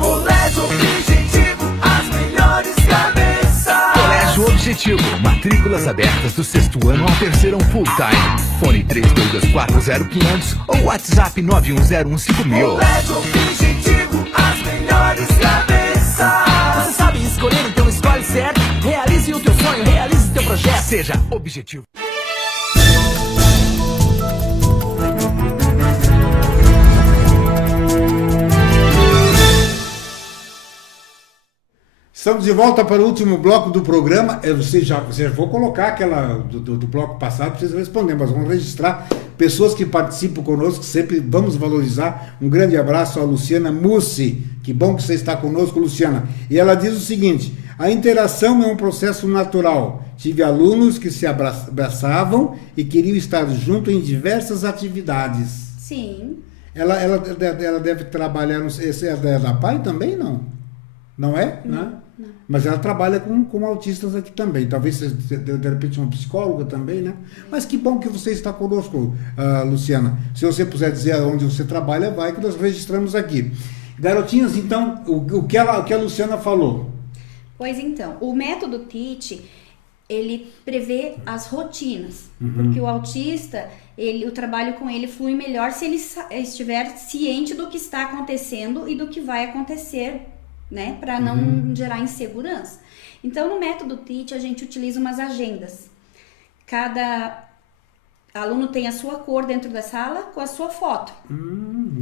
Colégio Objetivo, as melhores cabeças. Colégio Objetivo, matrículas abertas do 6º ano ao 3º full time. Fone 32240500 ou WhatsApp 91015000. Colégio Objetivo, as melhores cabeças. Você sabe escolher, então escolhe certo. Realize o teu sonho, realize o teu projeto. Seja objetivo. Estamos de volta para o último bloco do programa. Você vou colocar aquela do bloco passado para vocês responderem, mas vamos registrar pessoas que participam conosco, sempre vamos valorizar. Um grande abraço à Luciana Mussi. Que bom que você está conosco, Luciana. E ela diz o seguinte: a interação é um processo natural. Tive alunos que se abraçavam e queriam estar junto em diversas atividades. Sim. Ela deve trabalhar, esse é da PAI também, não? Não é? Não. Mas ela trabalha com autistas aqui também. Talvez, de repente, uma psicóloga também, né? Mas que bom que você está conosco, Luciana. Se você puder dizer onde você trabalha, vai que nós registramos aqui. Garotinhas, então, o que a Luciana falou? Pois então, o método TEACH, ele prevê as rotinas. Porque o autista, o trabalho com ele flui melhor se ele estiver ciente do que está acontecendo e do que vai acontecer, né, para não gerar insegurança. Então, no método TEACH, a gente utiliza umas agendas. Cada aluno tem a sua cor dentro da sala com a sua foto.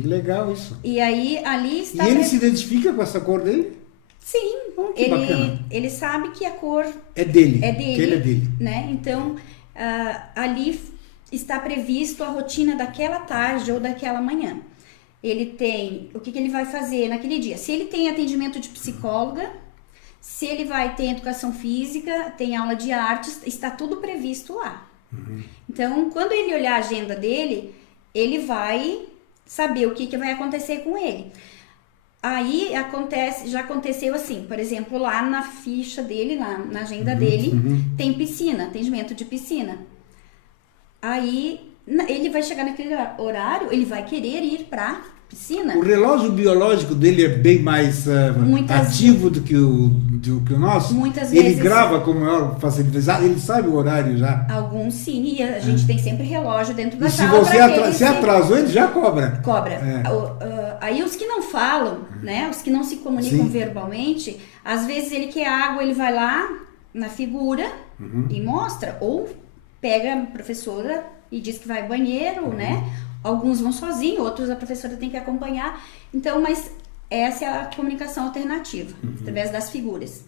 Legal isso. E aí, ali está... E ele se identifica com essa cor dele? Sim, que bacana. Ele sabe que a cor É dele. é dele, Que ele é dele. né? Então, ali está previsto a rotina daquela tarde ou daquela manhã. Ele tem o que ele vai fazer naquele dia. Se ele tem atendimento de psicóloga, se ele vai ter educação física, tem aula de artes, está tudo previsto lá. Então, quando ele olhar a agenda dele, ele vai saber o que vai acontecer com ele. Aí já aconteceu assim, por exemplo, lá na ficha dele, na agenda dele, tem piscina, atendimento de piscina. Aí ele vai chegar naquele horário, ele vai querer ir para piscina. O relógio biológico dele é bem mais ativo do que o nosso? Muitas Ele vezes. grava com maior facilidade? Ele sabe o horário já? Alguns sim, e a gente tem sempre relógio dentro da E se sala. você se atrasou, ele já cobra? Cobra. É. Aí os que não falam, né? Os que não se comunicam Sim. verbalmente, às vezes ele quer água, ele vai lá na figura e mostra. Ou pega a professora e diz que vai ao banheiro, né? Alguns vão sozinhos, outros a professora tem que acompanhar. Então, mas essa é a comunicação alternativa, através das figuras.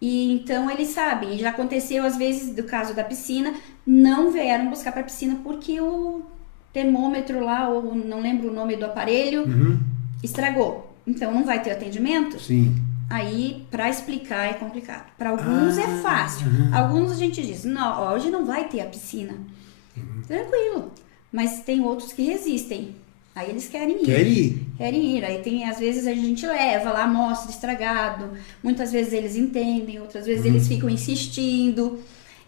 E então eles sabem. Já aconteceu às vezes do caso da piscina, não vieram buscar para a piscina porque o termômetro lá, ou não lembro o nome do aparelho, estragou. Então não vai ter atendimento? Sim. Aí, para explicar é complicado. Para alguns é fácil. Alguns a gente diz, não, hoje não vai ter a piscina. Tranquilo. Mas tem outros que resistem. Aí eles querem ir. Querem ir. Aí tem, às vezes a gente leva lá, mostra estragado. Muitas vezes eles entendem, outras vezes eles ficam insistindo.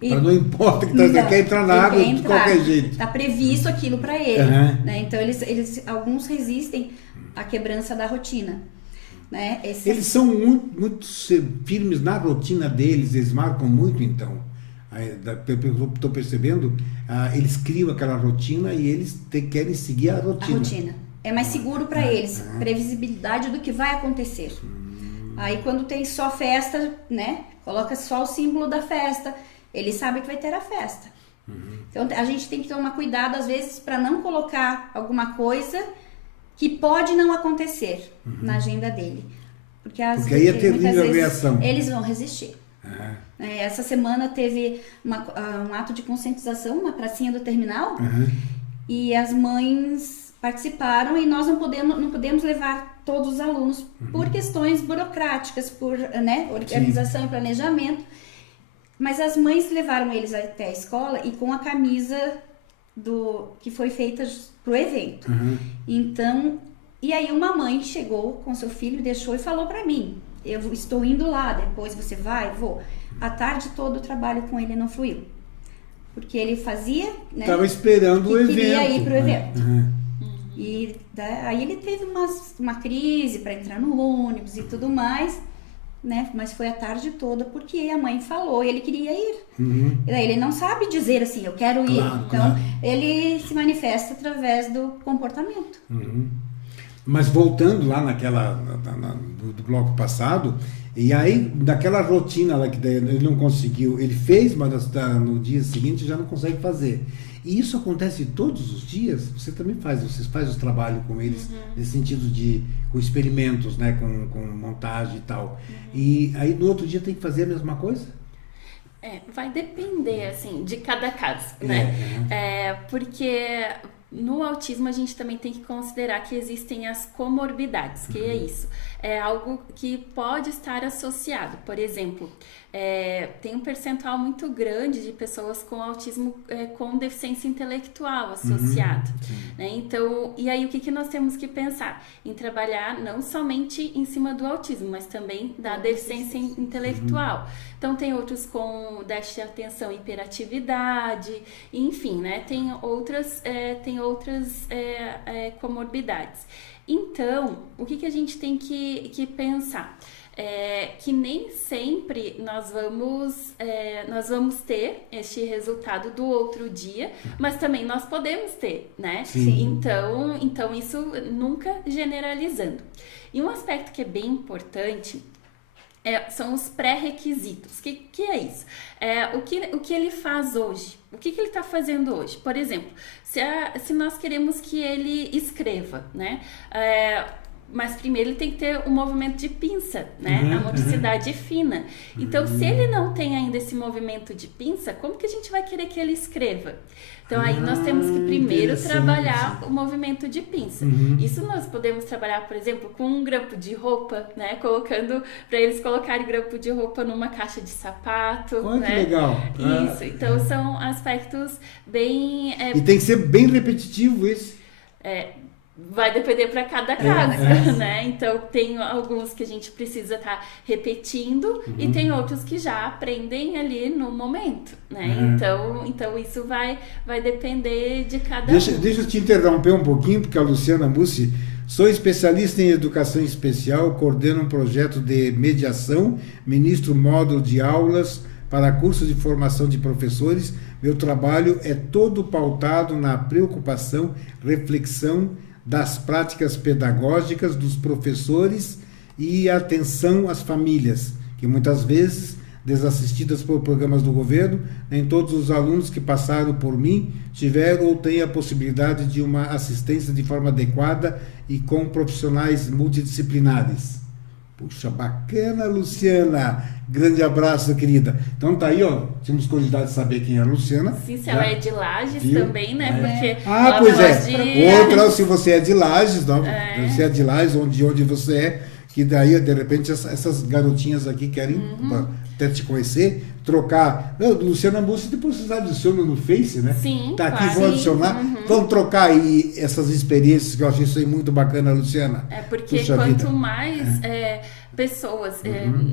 E Não importa que quer entrar na água de qualquer jeito. Tá previsto aquilo para ele. Né? Então alguns resistem à quebrança da rotina. Né? Eles são muito firmes na rotina deles, eles marcam muito então. Estou percebendo, eles criam aquela rotina e eles querem seguir a rotina. É mais seguro para eles, previsibilidade do que vai acontecer. Aí quando tem só festa, né? Coloca só o símbolo da festa, eles sabem que vai ter a festa. Então a gente tem que tomar cuidado às vezes para não colocar alguma coisa que pode não acontecer na agenda dele. Porque aí é terrível a reação. Eles vão resistir. Essa semana teve um ato de conscientização na pracinha do terminal e as mães participaram e nós não podemos levar todos os alunos por questões burocráticas, por organização e planejamento, mas as mães levaram eles até a escola e com a camisa que foi feita pro evento. Então, e aí uma mãe chegou com seu filho, deixou e falou para mim, eu estou indo lá, depois você vai? Vou. A tarde toda o trabalho com ele não fluiu. Porque ele fazia, né? Estava esperando o evento. Queria ir pro evento. E aí ele teve uma crise para entrar no ônibus e tudo mais, né? Mas foi a tarde toda porque a mãe falou e ele queria ir. E daí ele não sabe dizer assim, eu quero ir. Então, ele se manifesta através do comportamento. Mas voltando lá do bloco passado, e aí daquela rotina lá que ele não conseguiu, ele fez, mas no dia seguinte já não consegue fazer. E isso acontece todos os dias? Você também faz o trabalho com eles, nesse sentido com experimentos, né, com montagem e tal. E aí no outro dia tem que fazer a mesma coisa? Vai depender, assim, de cada caso, né? Porque no autismo a gente também tem que considerar que existem as comorbidades, que é isso. É algo que pode estar associado. Por exemplo, tem um percentual muito grande de pessoas com autismo com deficiência intelectual associado. Né? Então, e aí o que nós temos que pensar? Em trabalhar não somente em cima do autismo, mas também da deficiência intelectual. Então, tem outros com déficit de atenção e hiperatividade, enfim, né? Tem outras comorbidades. Então, o que a gente tem que pensar? Que nem sempre nós vamos ter este resultado do outro dia, mas também nós podemos ter, né? Sim. Então isso nunca generalizando. E um aspecto que é bem importante são os pré-requisitos. Que é isso? O que ele faz hoje? O que ele está fazendo hoje? Por exemplo, se nós queremos que ele escreva, né? Mas primeiro ele tem que ter um movimento de pinça, né? A motricidade fina. Então, se ele não tem ainda esse movimento de pinça, como que a gente vai querer que ele escreva? Então, aí nós temos que primeiro trabalhar o movimento de pinça. Isso nós podemos trabalhar, por exemplo, com um grampo de roupa, né? Colocando, para eles colocarem grampo de roupa numa caixa de sapato. Olha, né? que legal. Isso, então são aspectos bem... E tem que ser bem repetitivo isso. Vai depender para cada caso, né? Então, tem alguns que a gente precisa estar repetindo e tem outros que já aprendem ali no momento, né? Então isso vai depender de cada um. Deixa eu te interromper um pouquinho, porque a Luciana Mussi Sou especialista em educação especial, coordeno um projeto de mediação, ministro módulo de aulas para cursos de formação de professores. Meu trabalho é todo pautado na preocupação, reflexão das práticas pedagógicas dos professores e atenção às famílias, que muitas vezes, desassistidas por programas do governo, nem todos os alunos que passaram por mim tiveram ou têm a possibilidade de uma assistência de forma adequada e com profissionais multidisciplinares. Puxa, bacana, Luciana. Grande abraço, querida. Então tá aí, ó. Tínhamos curiosidade de saber quem é a Luciana. Sim, se ela é de Lages também, né? Porque pois é. Outra, se você é de Lages, não. Você é de Lages, onde você é, que daí, de repente, essas garotinhas aqui querem até te conhecer, trocar. Luciana Mussi, depois vocês adicionam no Face, né? Sim, tá aqui, claro. vou adicionar. Vamos trocar aí essas experiências que eu achei isso aí muito bacana, Luciana. É porque Puxa quanto vida. mais pessoas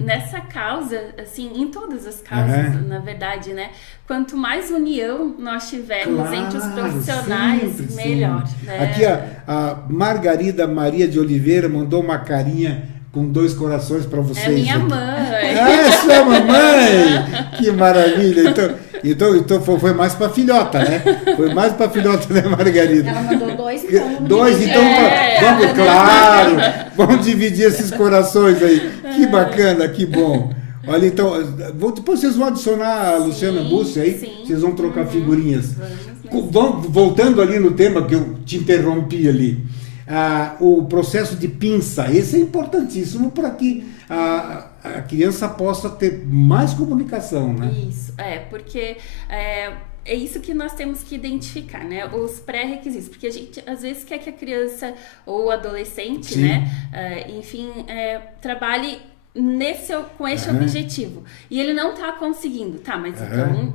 nessa causa, assim, em todas as causas, na verdade, né? Quanto mais união nós tivermos entre os profissionais, sempre, melhor. Né? Aqui a Margarida Maria de Oliveira mandou uma carinha com 2 corações para vocês. É minha aqui. mãe. É sua mamãe! Que maravilha! Então foi mais para filhota, né? Foi mais para filhota, né, Margarida? Ela mandou 2, então. 2, então vamos, claro! Vamos dividir esses corações aí. Que bacana, que bom. Olha, então, depois vocês vão adicionar a Luciana Mussi aí, vocês vão trocar figurinhas. Voltando ali no tema que eu te interrompi ali. O processo de pinça, esse é importantíssimo para que a criança possa ter mais comunicação, né? Isso, porque é isso que nós temos que identificar, né? Os pré-requisitos, porque a gente às vezes quer que a criança ou o adolescente, né, enfim, trabalhe com esse objetivo. E ele não está conseguindo. Tá, mas então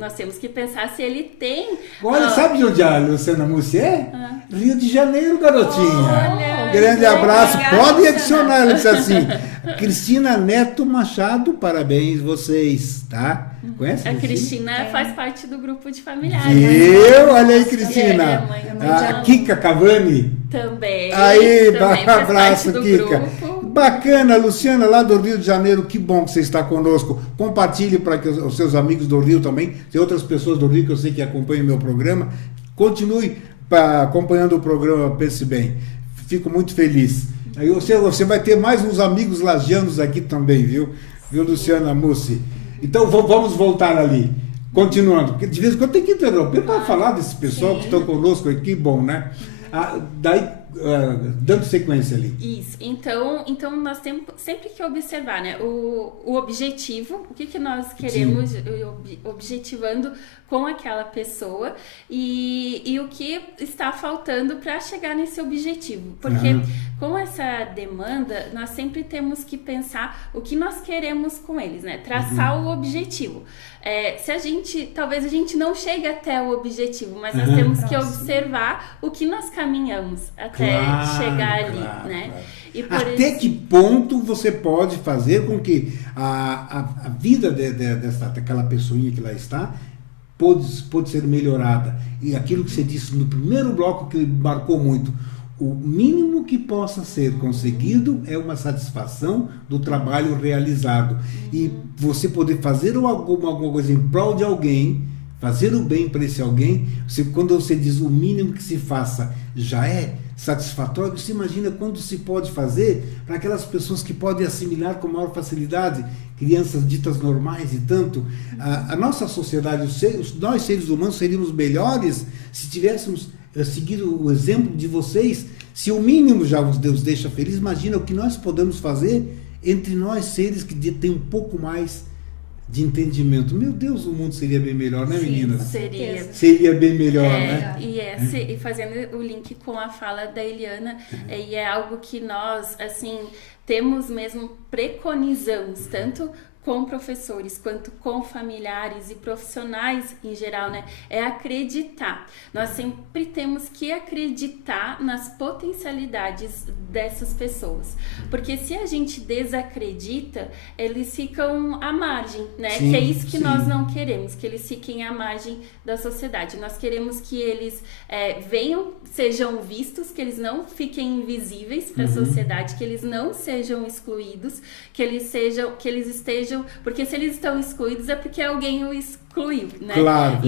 nós temos que pensar se ele tem... Olha, sabe de onde a Luciana Mussi é? Rio de Janeiro, garotinha. Olha, grande abraço. legal, Pode adicionar, ela disse assim. Cristina Neto Machado, parabéns vocês, tá? Conhece? A Cristina faz parte do grupo de familiares. Olha aí, Cristina. A Kika Cavani. Também. Aí, também abraço, Kika. Grupo. Bacana, Luciana, lá do Rio de Janeiro, que bom que você está conosco. Compartilhe para que os seus amigos do Rio também, tem outras pessoas do Rio que eu sei que acompanham o meu programa. Continue acompanhando o programa Pense Bem. Fico muito feliz. Aí você vai ter mais uns amigos lagianos aqui também, viu, Luciana Mussi? Então vamos voltar ali. Continuando, porque de vez em quando tem que interromper para falar desse pessoal que estão conosco aqui, bom, né? Daí, dando sequência ali. Isso, então nós temos sempre que observar, né, o objetivo, o que nós queremos objetivando com aquela pessoa e o que está faltando para chegar nesse objetivo. Porque com essa demanda, nós sempre temos que pensar o que nós queremos com eles, né? Traçar o objetivo. Talvez a gente não chegue até o objetivo, mas nós temos que observar o que nós caminhamos até chegar ali, né? Claro. E até que ponto você pode fazer com que a vida daquela pessoinha que lá está pode ser melhorada. E aquilo que você disse no primeiro bloco que marcou muito, o mínimo que possa ser conseguido é uma satisfação do trabalho realizado. E você poder fazer alguma coisa em prol de alguém, fazer o bem para esse alguém, quando você diz o mínimo que se faça já é satisfatório, você imagina quando se pode fazer para aquelas pessoas que podem assimilar com maior facilidade, crianças ditas normais e tanto. A nossa sociedade, nós seres humanos seríamos melhores se tivéssemos seguido o exemplo de vocês. Se o mínimo já Deus deixa feliz, imagina o que nós podemos fazer entre nós seres que têm um pouco mais de entendimento. Meu Deus, o mundo seria bem melhor, né, meninas? Seria bem melhor, né? E fazendo o link com a fala da Eliana, e é algo que nós, assim, temos mesmo, preconizamos, tanto com professores, quanto com familiares e profissionais em geral, né? É acreditar. Nós sempre temos que acreditar nas potencialidades dessas pessoas. Porque se a gente desacredita, eles ficam à margem, né? Sim, que é isso que nós não queremos, que eles fiquem à margem da sociedade. Nós queremos que eles venham sejam vistos, que eles não fiquem invisíveis para a sociedade, que eles não sejam excluídos, que eles estejam, porque se eles estão excluídos é porque alguém o excluiu, né? Claro.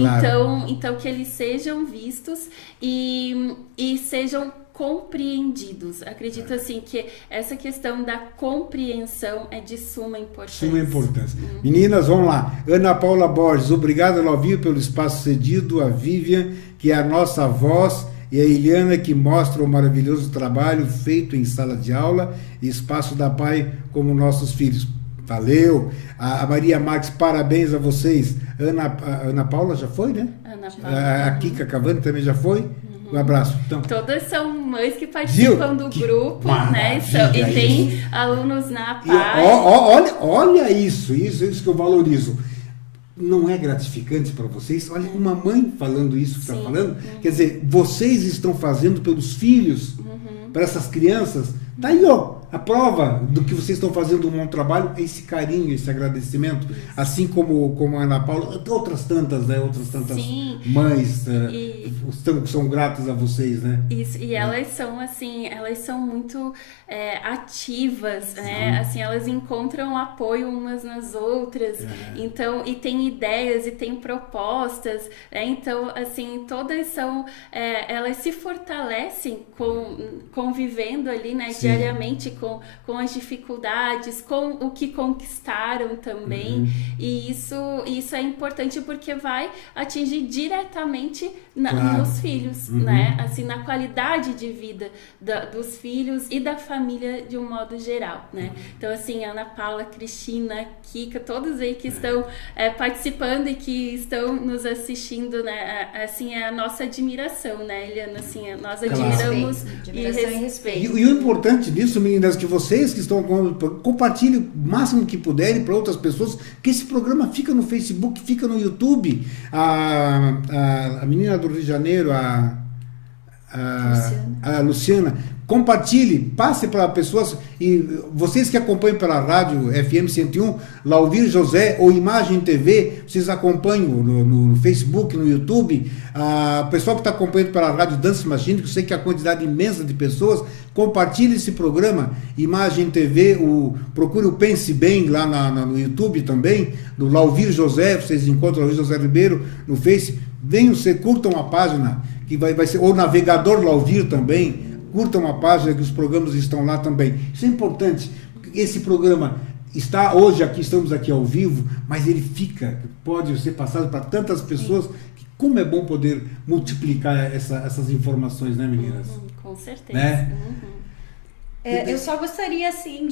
Então que eles sejam vistos e sejam compreendidos. Acredito assim que essa questão da compreensão é de suma importância. Suma importância. Meninas, vamos lá. Ana Paula Borges, obrigado, Lauvir, pelo espaço cedido. A Vivian, que é a nossa voz, e a Eliana, que mostra o maravilhoso trabalho feito em sala de aula e espaço da PAI como nossos filhos. Valeu! A Maria Marques, parabéns a vocês. A Ana Paula já foi, né? Ana Paula. A Kika Cavani também já foi. Um abraço. Então, todas são mães que participam do grupo, né? E tem alunos na PAI. Olha isso que eu valorizo. Não é gratificante para vocês? Olha, uma mãe falando isso que está falando. Quer dizer, vocês estão fazendo pelos filhos, para essas crianças. Tá aí, ó, a prova do que vocês estão fazendo um bom trabalho é esse carinho, esse agradecimento. Assim como a Ana Paula, outras tantas, né? Outras tantas mães são gratas a vocês, né? Isso, e elas são assim, elas são muito ativas, né? Assim, elas encontram apoio umas nas outras, então, e tem ideias e tem propostas, né? Então, assim, todas são, elas se fortalecem convivendo ali, né? Diariamente com as dificuldades, com o que conquistaram também, e isso é importante porque vai atingir diretamente nos filhos, né? Assim, na qualidade de vida dos filhos e da família de um modo geral, né? Então, assim, Ana Paula, Cristina, Kika, todos aí que estão participando e que estão nos assistindo, né? Assim, é a nossa admiração, né, Eliana? Assim, nós admiramos e respeito. E o importante disso, meninas, que vocês que estão compartilhem o máximo que puderem para outras pessoas, que esse programa fica no Facebook, fica no YouTube. A menina do Rio de Janeiro, a Luciana, compartilhe, passe para pessoas, e vocês que acompanham pela rádio FM 101, Lauvir José ou Imagem TV, vocês acompanham no Facebook, no YouTube, o pessoal que está acompanhando pela rádio Dance Machine, que eu sei que a quantidade imensa de pessoas, compartilhe esse programa, Imagem TV, procure o Pense Bem lá no YouTube também, no Lauvir José, vocês encontram o Lauvir José Ribeiro no Face, venham, curtam a página, que vai ser, ou Navegador Lauvir também, curtam a página que os programas estão lá também. Isso é importante. Esse programa está hoje aqui, estamos aqui ao vivo, mas ele pode ser passado para tantas pessoas, que como é bom poder multiplicar essas informações, né, meninas? Com certeza. Né? Eu só gostaria, assim,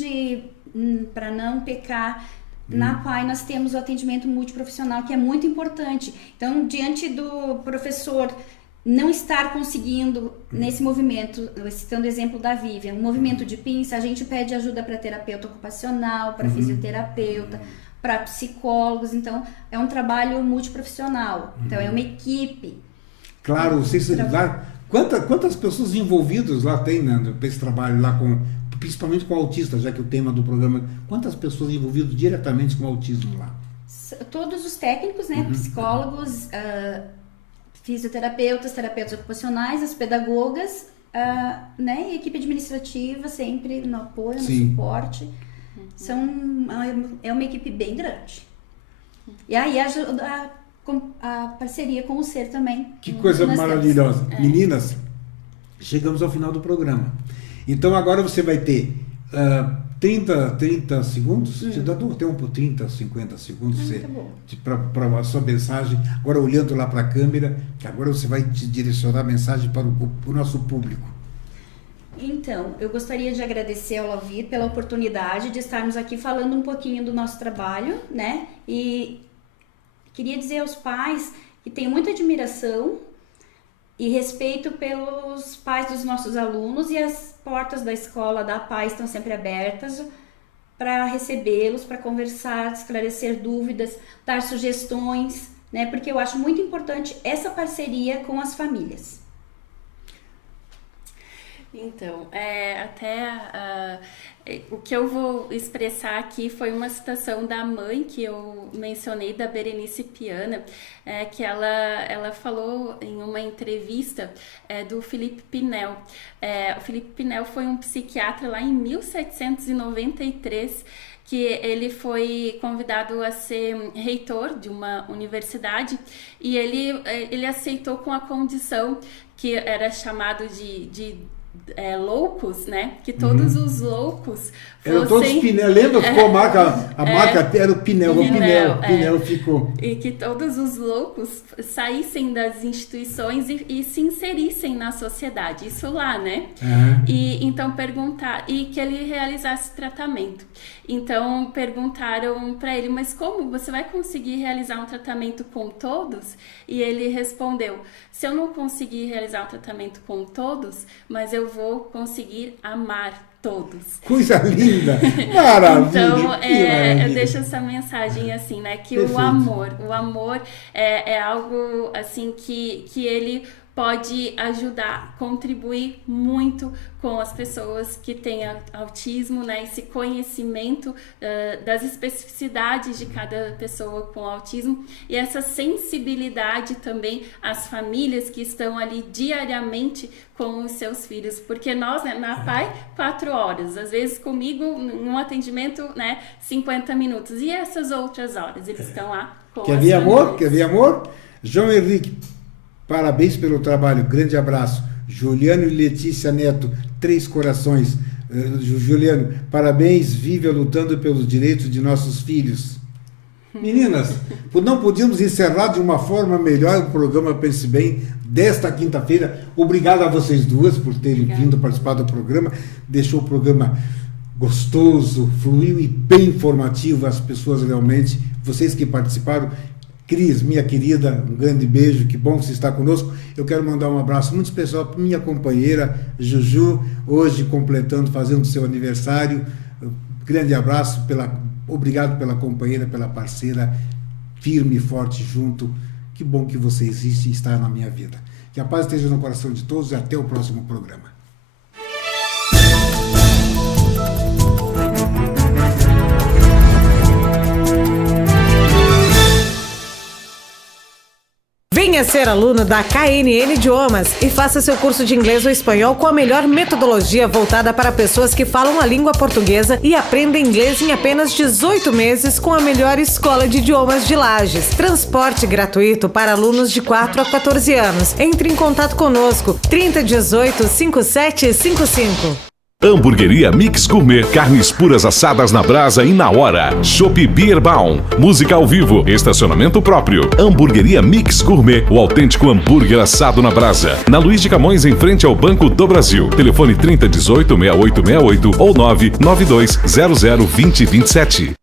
para não pecar, na PAI nós temos o atendimento multiprofissional, que é muito importante. Então, diante do professor não estar conseguindo nesse movimento, citando o exemplo da Vivian, um movimento de pinça, a gente pede ajuda para terapeuta ocupacional, para fisioterapeuta, para psicólogos, então é um trabalho multiprofissional, então é uma equipe. Claro, quantas pessoas envolvidas lá tem, né, esse trabalho lá principalmente com autista, já que o tema do programa, quantas pessoas envolvidas diretamente com o autismo lá? Todos os técnicos, né, psicólogos, fisioterapeutas, terapeutas ocupacionais, as pedagogas, né, e equipe administrativa sempre no apoio, no suporte. É uma equipe bem grande. E aí a parceria com o SER também. Que coisa maravilhosa. Meninas, chegamos ao final do programa. Então agora você vai ter 30 segundos, te dá um tempo, 30, 50 segundos para a sua mensagem, agora olhando lá para a câmera, que agora você vai te direcionar a mensagem para o nosso público. Então, eu gostaria de agradecer ao Lauvir pela oportunidade de estarmos aqui falando um pouquinho do nosso trabalho, né? E queria dizer aos pais que tenho muita admiração e respeito pelos pais dos nossos alunos, e as portas da escola da PAI estão sempre abertas para recebê-los, para conversar, esclarecer dúvidas, dar sugestões, né? Porque eu acho muito importante essa parceria com as famílias. Então, o que eu vou expressar aqui foi uma citação da mãe que eu mencionei, da Berenice Piana, que ela falou em uma entrevista do Felipe Pinel. O Felipe Pinel foi um psiquiatra lá em 1793, que ele foi convidado a ser reitor de uma universidade e ele aceitou com a condição que era chamado de loucos, né? Que todos os loucos eram todos Pinel. Lembra? Ficou a marca era o Pinel. Pinel ficou. E que todos os loucos saíssem das instituições e se inserissem na sociedade. Isso lá, né? E então e que ele realizasse tratamento. Então perguntaram para ele, mas como você vai conseguir realizar um tratamento com todos? E ele respondeu, se eu não conseguir realizar um tratamento com todos, mas eu vou conseguir amar todos. Coisa linda! Maravilha! Então, eu deixo essa mensagem assim, né? Que perfeito. o amor é algo assim que ele pode ajudar, contribuir muito com as pessoas que têm autismo, né? Esse conhecimento das especificidades de cada pessoa com autismo e essa sensibilidade também às famílias que estão ali diariamente com os seus filhos, porque nós, né, na PAI, 4 horas, às vezes comigo, num atendimento, né, 50 minutos, e essas outras horas, eles estão lá com Quer ver amor? Quer ver amor? João Henrique, parabéns pelo trabalho, grande abraço. Juliano e Letícia Neto, 3 corações. Juliano, parabéns, viva lutando pelos direitos de nossos filhos. Meninas, não podíamos encerrar de uma forma melhor o programa Pense Bem desta quinta-feira. Obrigado a vocês duas por terem vindo participar do programa. Deixou o programa gostoso, fluiu e bem informativo. As pessoas realmente, vocês que participaram. Cris, minha querida, um grande beijo, que bom que você está conosco. Eu quero mandar um abraço muito especial para minha companheira Juju, hoje completando, fazendo seu aniversário. Grande abraço, obrigado pela companheira, pela parceira, firme e forte junto. Que bom que você existe e está na minha vida. Que a paz esteja no coração de todos e até o próximo programa. Venha ser aluno da KNN Idiomas e faça seu curso de inglês ou espanhol com a melhor metodologia voltada para pessoas que falam a língua portuguesa e aprendem inglês em apenas 18 meses com a melhor escola de idiomas de Lages. Transporte gratuito para alunos de 4 a 14 anos. Entre em contato conosco, 3018-5755. Hamburgueria Mix Gourmet, carnes puras assadas na brasa e na hora. Chopp Bierbaum, música ao vivo, estacionamento próprio. Hamburgueria Mix Gourmet, o autêntico hambúrguer assado na brasa. Na Luiz de Camões, em frente ao Banco do Brasil. Telefone 3018-6868 ou 992002027.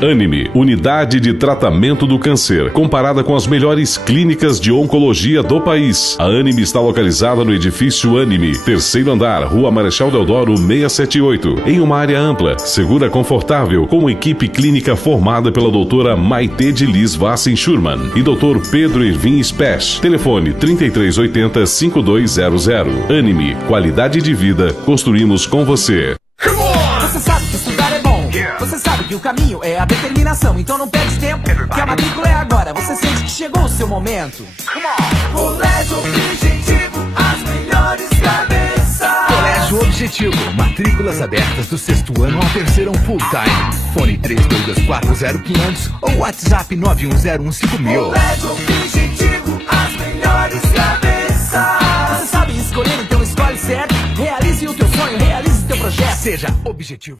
Anime, Unidade de Tratamento do Câncer, comparada com as melhores clínicas de oncologia do país. A Anime está localizada no edifício Anime, 3º andar, Rua Marechal Deodoro 678, em uma área ampla, segura, confortável, com equipe clínica formada pela doutora Maite de Liz Vassen Schurman e doutor Pedro Irvin Spesch. Telefone 3380-5200. Anime, qualidade de vida, construímos com você. Você sabe que estudar é bom. Você sabe que o caminho é a determinação. Então não perde tempo, que a matrícula é agora. Você sente que chegou o seu momento. Colégio Objetivo, as melhores cabeças. Colégio Objetivo, matrículas abertas do 6º ano ao 3º full time. Fone 32240500 ou WhatsApp 91015.000. Colégio Objetivo, as melhores cabeças. Você sabe escolher, então escolhe certo. Realize o teu sonho, realize o teu projeto. Seja objetivo.